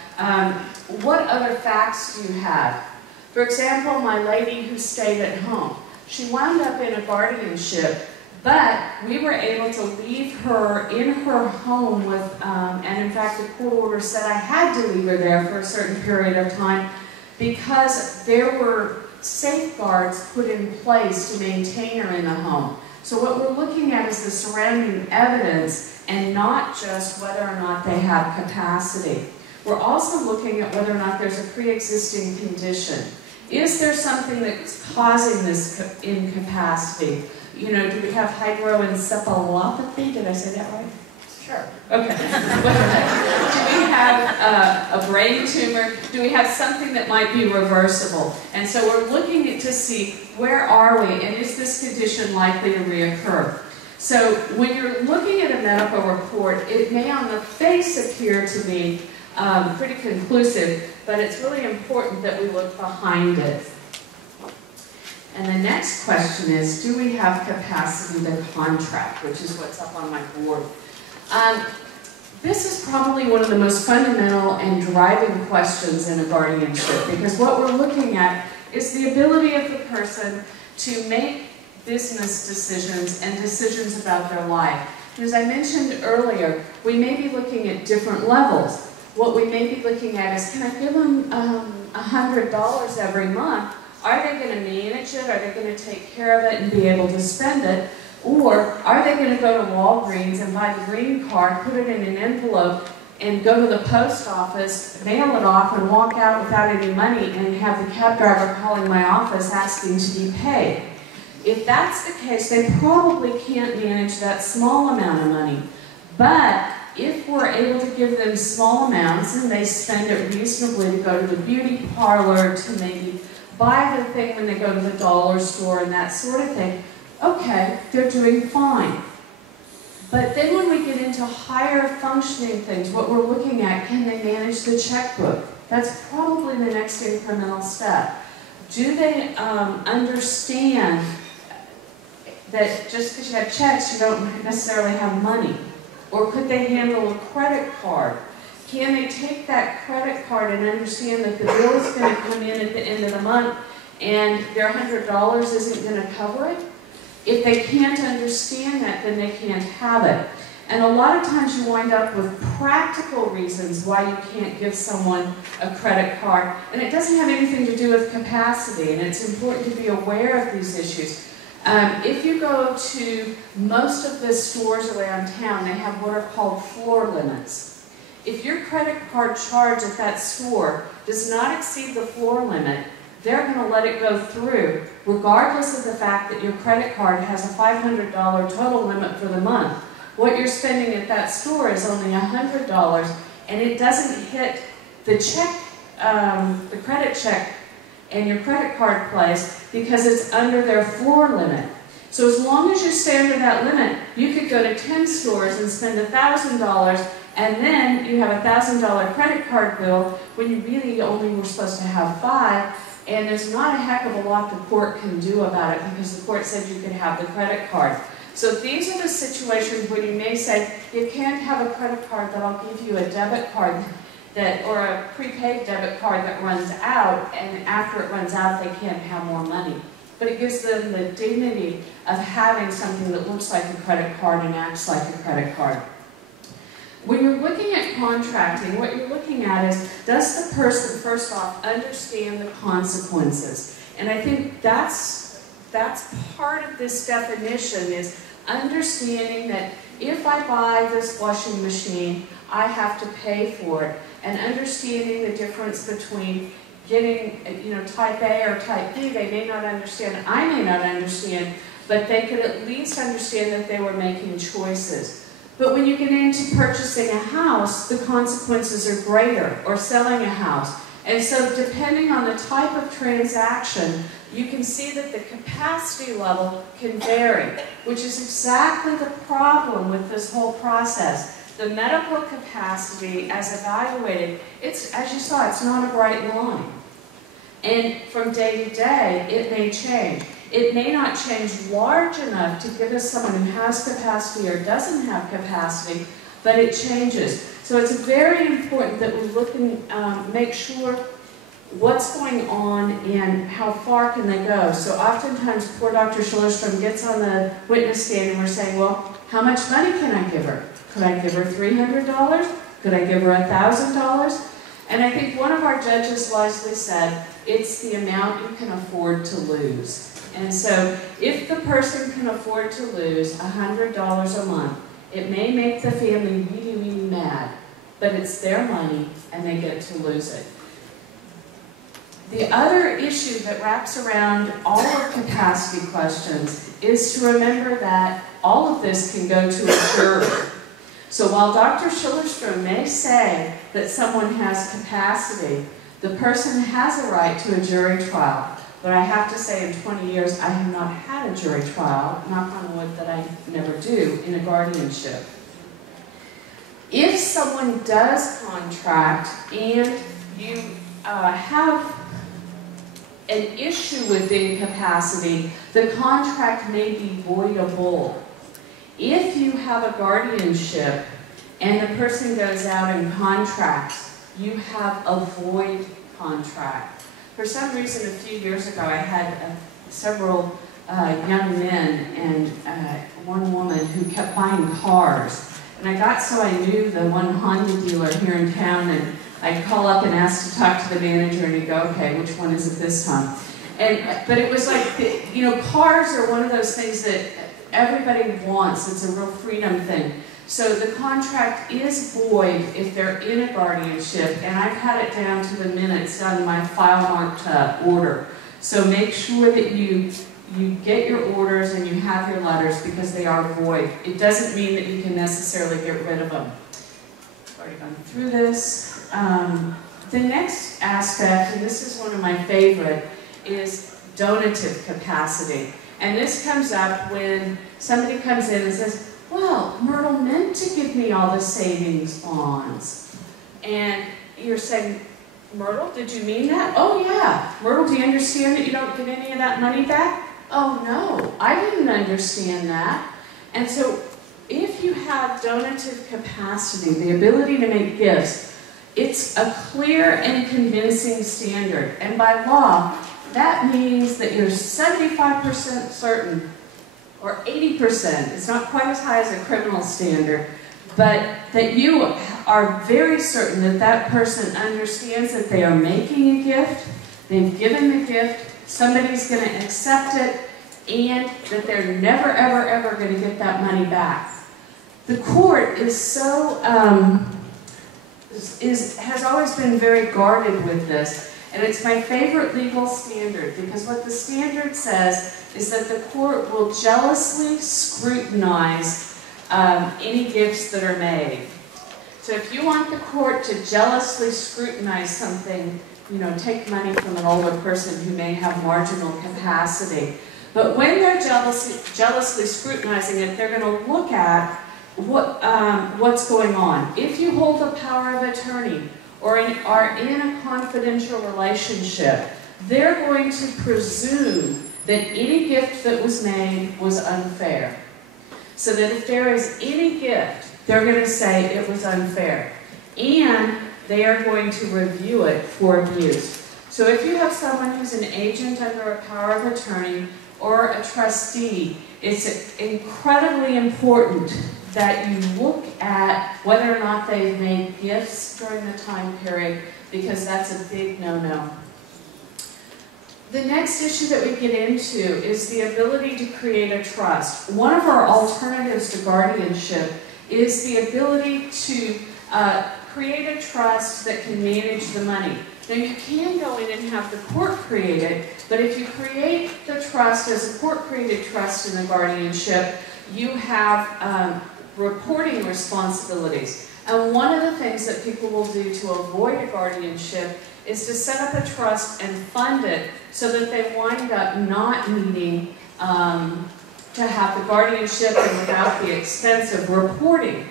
what other facts do you have. For example, my lady who stayed at home, she wound up in a guardianship, but we were able to leave her in her home with, and in fact the court order said I had to leave her there for a certain period of time because there were safeguards put in place to maintain her in the home. So what we're looking at is the surrounding evidence and not just whether or not they have capacity. We're also looking at whether or not there's a pre-existing condition. Is there something that's causing this incapacity? You know, do we have hydroencephalopathy? Did I say that right? Sure. Okay. Do we have a brain tumor? Do we have something that might be reversible? And so we're looking at to see where are we and is this condition likely to reoccur? So when you're looking at a medical report, it may on the face appear to be pretty conclusive, but it's really important that we look behind it. And the next question is, do we have capacity to contract, which is what's up on my board. This is probably one of the most fundamental and driving questions in a guardianship, because what we're looking at is the ability of the person to make business decisions and decisions about their life. And as I mentioned earlier, we may be looking at different levels. What we may be looking at is, can I give them $100 every month? Are they going to manage it? Are they going to take care of it and be able to spend it? Or are they going to go to Walgreens and buy the green card, put it in an envelope, and go to the post office, mail it off, and walk out without any money and have the cab driver calling my office asking to be paid? If that's the case, they probably can't manage that small amount of money. But if we're able to give them small amounts and they spend it reasonably to go to the beauty parlor, to maybe buy the thing when they go to the dollar store and that sort of thing, okay, they're doing fine. But then when we get into higher functioning things, what we're looking at, can they manage the checkbook? That's probably the next incremental step. Do they understand that just because you have checks, you don't necessarily have money? Or could they handle a credit card? Can they take that credit card and understand that the bill is going to come in at the end of the month and their $100 isn't going to cover it? If they can't understand that, then they can't have it. And a lot of times you wind up with practical reasons why you can't give someone a credit card. And it doesn't have anything to do with capacity, and it's important to be aware of these issues. If you go to most of the stores around town, they have what are called floor limits. If your credit card charge at that store does not exceed the floor limit, they're going to let it go through, regardless of the fact that your credit card has a $500 total limit for the month. What you're spending at that store is only $100, and it doesn't hit the check, the credit check and your credit card place because it's under their floor limit. So as long as you stay under that limit, you could go to 10 stores and spend $1,000, and then you have a $1,000 credit card bill when you really only were supposed to have 5, and there's not a heck of a lot the court can do about it because the court said you could have the credit card. So these are the situations where you may say, you can't have a credit card, that I'll give you a debit card or a prepaid debit card that runs out, and after it runs out they can't have more money. But it gives them the dignity of having something that looks like a credit card and acts like a credit card. When you're looking at contracting, what you're looking at is, does the person, first off, understand the consequences? And I think that's part of this definition, is understanding that if I buy this washing machine, I have to pay for it, and understanding the difference between getting, type A or type B. They may not understand, I may not understand, but they could at least understand that they were making choices. But when you get into purchasing a house, the consequences are greater, or selling a house. And so depending on the type of transaction, you can see that the capacity level can vary, which is exactly the problem with this whole process. The medical capacity, as evaluated, it's, as you saw, it's not a bright line. And from day to day, it may change. It may not change large enough to give us someone who has capacity or doesn't have capacity, but it changes. So it's very important that we look and make sure what's going on and how far can they go. So oftentimes, poor Dr. Schillerstrom gets on the witness stand and we're saying, well, how much money can I give her? Could I give her $300? Could I give her $1,000? And I think one of our judges wisely said, it's the amount you can afford to lose. And so if the person can afford to lose $100 a month, it may make the family really, really mad, but it's their money and they get to lose it. The other issue that wraps around all of capacity questions is to remember that all of this can go to a jury. So while Dr. Schillerstrom may say that someone has capacity, the person has a right to a jury trial. But I have to say, in 20 years, I have not had a jury trial, knock on wood that I never do, in a guardianship. If someone does contract and you have an issue with incapacity, the contract may be voidable. If you have a guardianship and the person goes out and contracts, you have a void contract. For some reason, a few years ago, I had several young men and one woman who kept buying cars. And I got so I knew the one Honda dealer here in town, and I'd call up and ask to talk to the manager, and he'd go, okay, which one is it this time? But it was like, cars are one of those things that everybody wants. It's a real freedom thing. So the contract is void if they're in a guardianship, and I've had it down to the minutes on my file marked order. So make sure that you get your orders and you have your letters, because they are void. It doesn't mean that you can necessarily get rid of them. I've already gone through this. The next aspect, and this is one of my favorite, is donative capacity. And this comes up when somebody comes in and says, well, Myrtle meant to give me all the savings bonds. And you're saying, Myrtle, did you mean that? Oh, yeah. Myrtle, do you understand that you don't get any of that money back? Oh, no, I didn't understand that. And so if you have donative capacity, the ability to make gifts, it's a clear and convincing standard. And by law, that means that you're 75% certain, or 80%, it's not quite as high as a criminal standard, but that you are very certain that that person understands that they are making a gift, they've given the gift, somebody's going to accept it, and that they're never, ever, ever going to get that money back. The court is so, has always been very guarded with this, And it's my favorite legal standard, because what the standard says is that the court will jealously scrutinize any gifts that are made. So if you want the court to jealously scrutinize something, you know, take money from an older person who may have marginal capacity. But when they're jealously scrutinizing it, they're going to look at what's going on. If you hold a power of attorney or are in a confidential relationship, they're going to presume that any gift that was made was unfair. So that if there is any gift, they're going to say it was unfair. And they are going to review it for abuse. So if you have someone who's an agent under a power of attorney or a trustee, it's incredibly important that you look at whether or not they've made gifts during the time period, because that's a big no-no. The next issue that we get into is the ability to create a trust. One of our alternatives to guardianship is the ability to create a trust that can manage the money. Now you can go in and have the court create it, but if you create the trust as a court-created trust in the guardianship, you have reporting responsibilities. And one of the things that people will do to avoid a guardianship is to set up a trust and fund it so that they wind up not needing to have the guardianship and without the expense of reporting.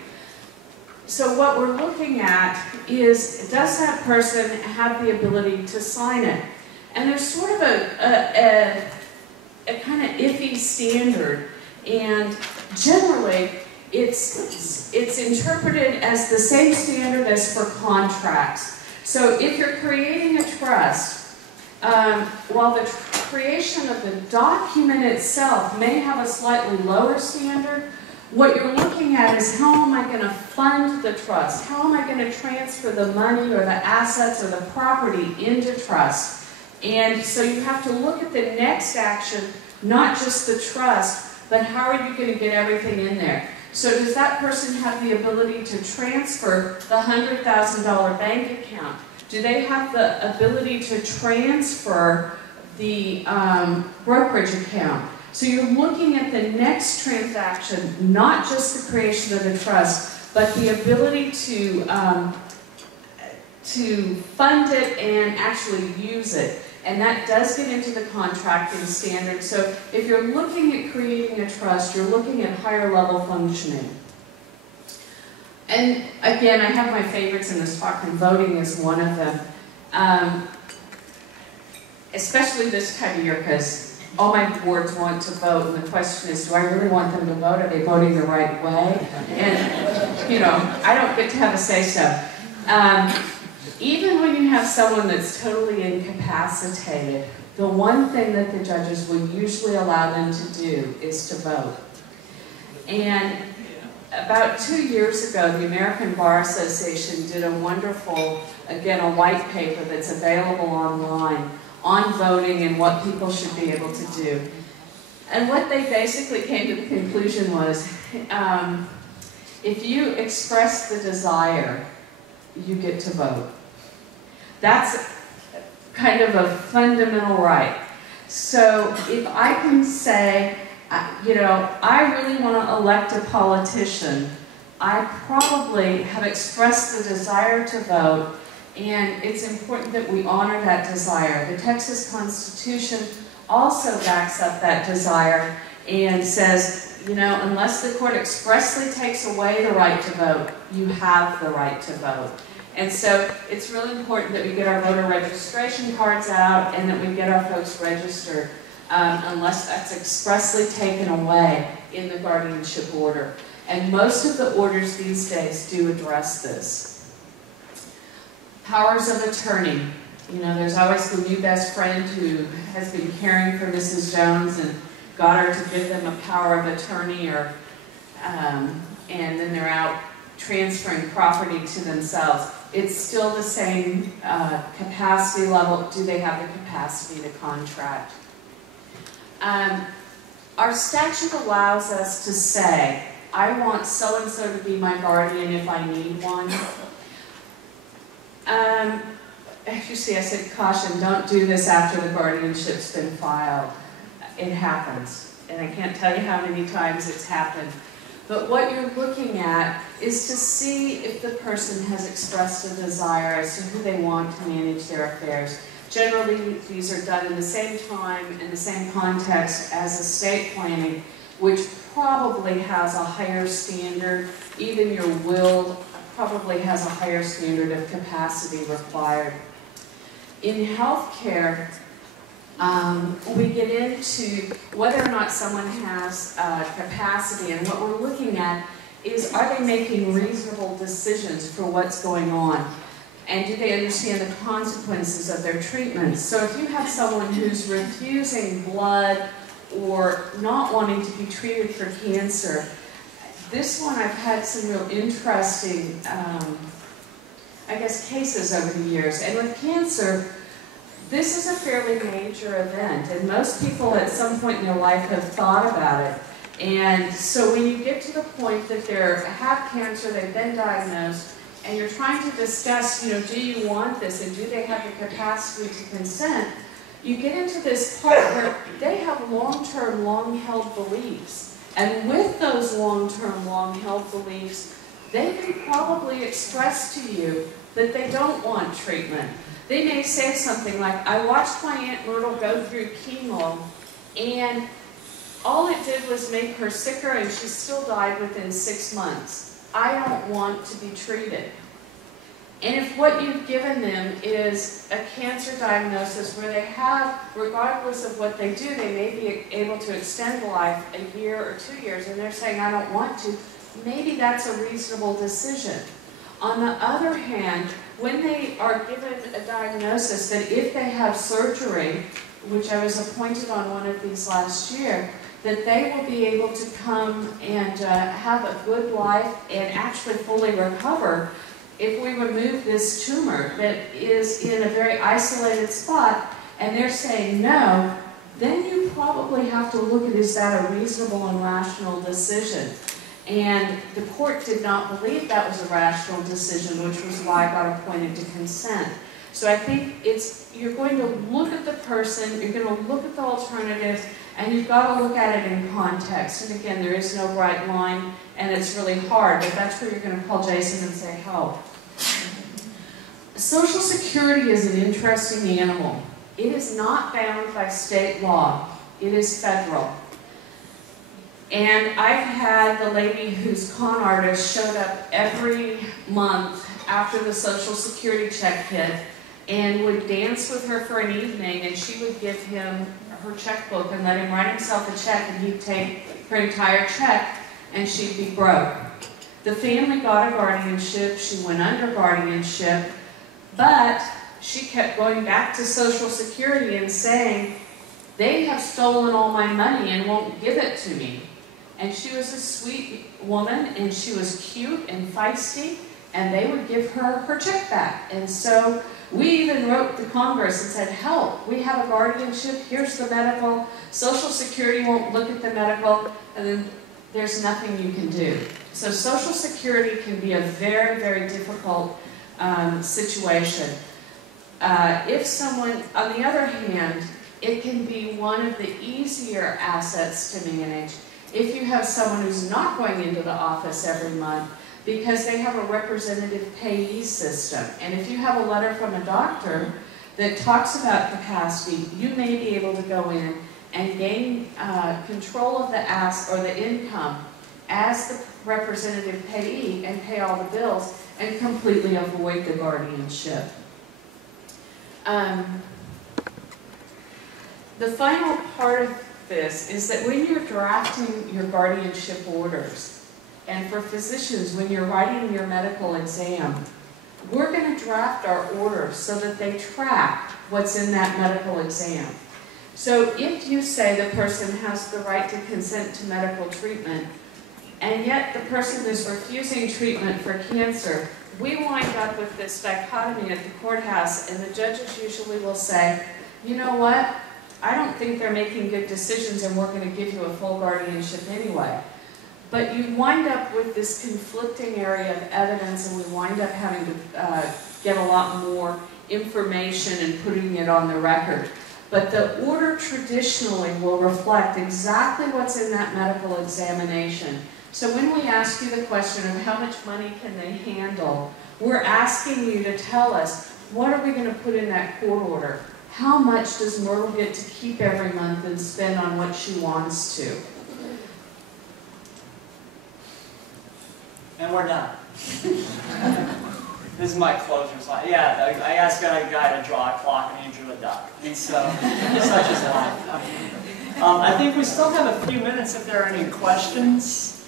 So what we're looking at is, does that person have the ability to sign it? And there's sort of a kind of iffy standard, and generally it's interpreted as the same standard as for contracts. So if you're creating a trust, while the creation of the document itself may have a slightly lower standard, what you're looking at is, how am I going to fund the trust? How am I going to transfer the money or the assets or the property into trust? And so you have to look at the next action, not just the trust, but how are you going to get everything in there? So does that person have the ability to transfer the $100,000 bank account? Do they have the ability to transfer the brokerage account? So you're looking at the next transaction, not just the creation of the trust, but the ability to fund it and actually use it. And that does get into the contracting standards. So if you're looking at creating a trust, you're looking at higher level functioning. And again, I have my favorites in this talk, and voting is one of them. Especially this time of year, because all my boards want to vote, and the question is, do I really want them to vote? Are they voting the right way? And, you know, I don't get to have a say-so. Even when you have someone that's totally incapacitated, the one thing that the judges will usually allow them to do is to vote. And about 2 years ago, the American Bar Association did a wonderful, again, a white paper that's available online on voting and what people should be able to do. And what they basically came to the conclusion was, if you express the desire, you get to vote. That's kind of a fundamental right. So if I can say, you know, I really want to elect a politician, I probably have expressed the desire to vote, and it's important that we honor that desire. The Texas Constitution also backs up that desire and says, you know, unless the court expressly takes away the right to vote, you have the right to vote. And so it's really important that we get our voter registration cards out and that we get our folks registered, unless that's expressly taken away in the guardianship order. And most of the orders these days do address this. Powers of attorney. You know, there's always the new best friend who has been caring for Mrs. Jones and got her to give them a power of attorney, or, and then they're out transferring property to themselves. It's still the same capacity level. Do they have the capacity to contract? Our statute allows us to say, I want so-and-so to be my guardian if I need one. as you see, I said, caution, don't do this after the guardianship's been filed. It happens, and I can't tell you how many times it's happened. But what you're looking at is to see if the person has expressed a desire as to who they want to manage their affairs. Generally, these are done in the same time, in the same context as estate planning, which probably has a higher standard. Even your will probably has a higher standard of capacity required. In healthcare, we get into whether or not someone has capacity, and what we're looking at is, are they making reasonable decisions for what's going on? And do they understand the consequences of their treatments? So if you have someone who's refusing blood or not wanting to be treated for cancer, this one I've had some real interesting, I guess, cases over the years. And with cancer, this is a fairly major event, and most people at some point in their life have thought about it. And so when you get to the point that they have cancer, they've been diagnosed, and you're trying to discuss, do you want this, and do they have the capacity to consent, you get into this part where they have long-term, long-held beliefs. And with those long-term, long-held beliefs, they can probably express to you that they don't want treatment. They may say something like, I watched my Aunt Myrtle go through chemo, and all it did was make her sicker, and she still died within 6 months. I don't want to be treated. And if what you've given them is a cancer diagnosis where they have, regardless of what they do, they may be able to extend life a year or 2 years, and they're saying, I don't want to, maybe that's a reasonable decision. On the other hand, when they are given a diagnosis that if they have surgery, which I was appointed on one of these last year, that they will be able to come and have a good life and actually fully recover if we remove this tumor that is in a very isolated spot, and they're saying no, then you probably have to look at, is that a reasonable and rational decision? And the court did not believe that was a rational decision, which was why I got appointed to consent. So I think you're going to look at the person, you're going to look at the alternatives, and you've got to look at it in context. And again, there is no bright line, and it's really hard, but that's where you're going to call Jason and say, help. Social Security is an interesting animal. It is not bound by state law. It is federal. And I've had the lady whose con artist showed up every month after the Social Security check hit and would dance with her for an evening, and she would give him her checkbook and let him write himself a check, and he'd take her entire check and she'd be broke. The family got a guardianship, she went under guardianship, but she kept going back to Social Security and saying, they have stolen all my money and won't give it to me. And she was a sweet woman, and she was cute and feisty, and they would give her her check back. And so we even wrote to Congress and said, help, we have a guardianship, here's the medical, Social Security won't look at the medical, and then there's nothing you can do. So Social Security can be a very, very difficult situation. If someone, on the other hand, it can be one of the easier assets to manage if you have someone who's not going into the office every month because they have a representative payee system. And if you have a letter from a doctor that talks about capacity, you may be able to go in and gain control of the the income as the representative payee and pay all the bills and completely avoid the guardianship. The final part of this is that when you're drafting your guardianship orders, and for physicians, when you're writing your medical exam, we're going to draft our orders so that they track what's in that medical exam. So if you say the person has the right to consent to medical treatment, and yet the person is refusing treatment for cancer, we wind up with this dichotomy at the courthouse, and the judges usually will say, you know what, I don't think they're making good decisions, and we're going to give you a full guardianship anyway. But you wind up with this conflicting area of evidence, and we wind up having to get a lot more information and putting it on the record. But the order traditionally will reflect exactly what's in that medical examination. So when we ask you the question of how much money can they handle, we're asking you to tell us, what are we going to put in that court order? How much does Myrtle get to keep every month and spend on what she wants to? And we're done. This is my closure slide. Yeah, I asked a guy to draw a clock and he drew a duck. And so, such is life. I think we still have a few minutes if there are any questions.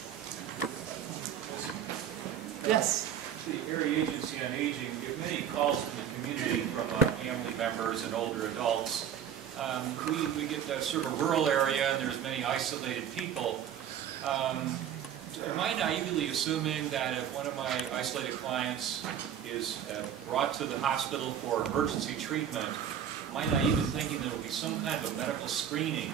Yes? The Area Agency on Aging get many calls from the community from family members and older adults. We get sort of a rural area and there's many isolated people. Am I naively assuming that if one of my isolated clients is brought to the hospital for emergency treatment, am I naive in thinking there will be some kind of a medical screening?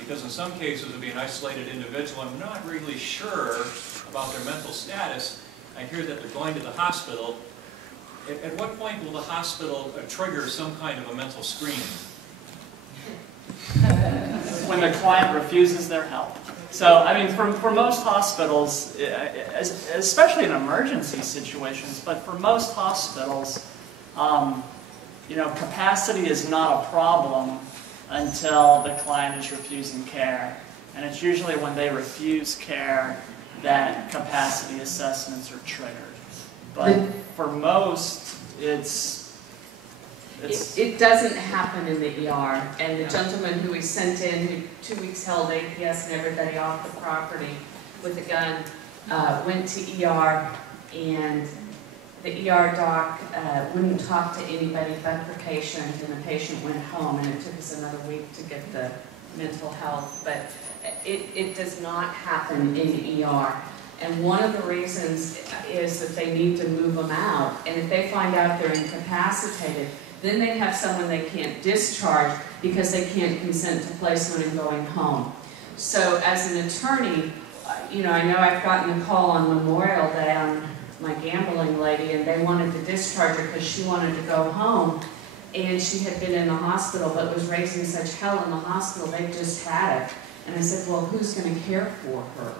Because in some cases it will be an isolated individual. I'm not really sure about their mental status. I hear that they're going to the hospital. At what point will the hospital trigger some kind of a mental screening? When the client refuses their help. So, I mean, for most hospitals, especially in emergency situations, but for most hospitals, you know, capacity is not a problem until the client is refusing care. And it's usually when they refuse care that capacity assessments are triggered. But for most, it doesn't happen in the ER. And the gentleman who we sent in, who 2 weeks held APS and everybody off the property with a gun, went to ER, and the ER doc wouldn't talk to anybody but the patient, and the patient went home, and it took us another week to get the mental health. But it does not happen in ER. And one of the reasons is that they need to move them out. And if they find out they're incapacitated, then they have someone they can't discharge because they can't consent to placement and going home. So as an attorney, you know, I know I've gotten a call on Memorial Day on my gambling lady, and they wanted to discharge her because she wanted to go home. And she had been in the hospital but was raising such hell in the hospital, they just had it. And I said, well, who's going to care for her?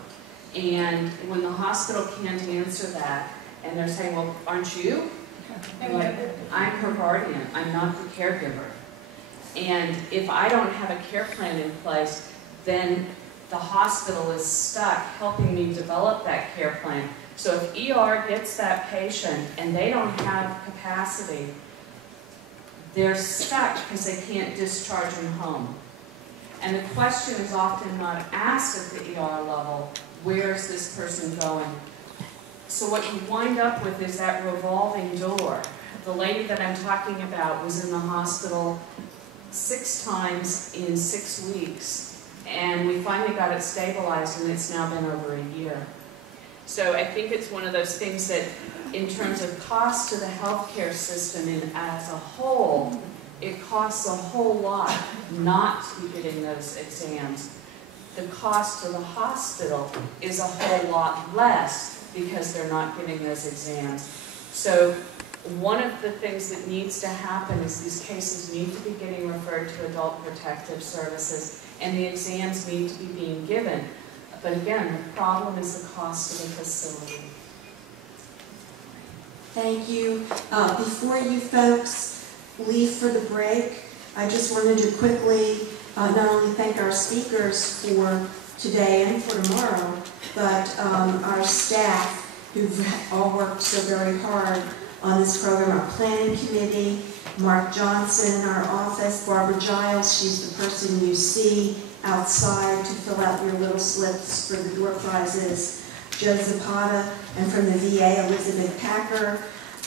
And when the hospital can't answer that, and they're saying, well, aren't you? I'm like, I'm her guardian, I'm not the caregiver. And if I don't have a care plan in place, then the hospital is stuck helping me develop that care plan. So if ER gets that patient and they don't have capacity, they're stuck because they can't discharge them home. And the question is often not asked at the ER level, where is this person going? So what you wind up with is that revolving door. The lady that I'm talking about was in the hospital 6 times in 6 weeks, and we finally got it stabilized, and it's now been over a year. So I think it's one of those things that, in terms of cost to the healthcare system and as a whole, it costs a whole lot not to be getting those exams. The cost to the hospital is a whole lot less because they're not getting those exams. So one of the things that needs to happen is these cases need to be getting referred to adult protective services, and the exams need to be being given. But again, the problem is the cost of the facility. Thank you. Before you folks leave for the break, I just wanted to quickly not only thank our speakers for today and for tomorrow, but our staff who've all worked so very hard on this program, our planning committee, Mark Johnson in our office, Barbara Giles, she's the person you see outside to fill out your little slips for the door prizes, Joe Zapata, and from the VA, Elizabeth Packer,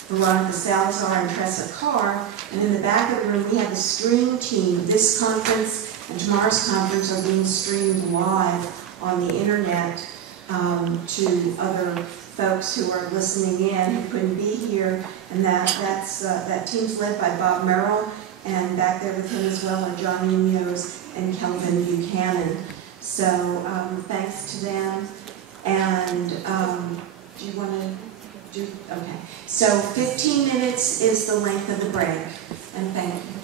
Veronica Salazar, and Tressa Carr. And in the back of the room, we have the stream team. This conference and tomorrow's conference are being streamed live on the internet to other folks who are listening in who couldn't be here. And that team's led by Bob Merrill, and back there with him as well are John Munoz and Kelvin Buchanan. So thanks to them. And do you want to Okay, so 15 minutes is the length of the break, and thank you.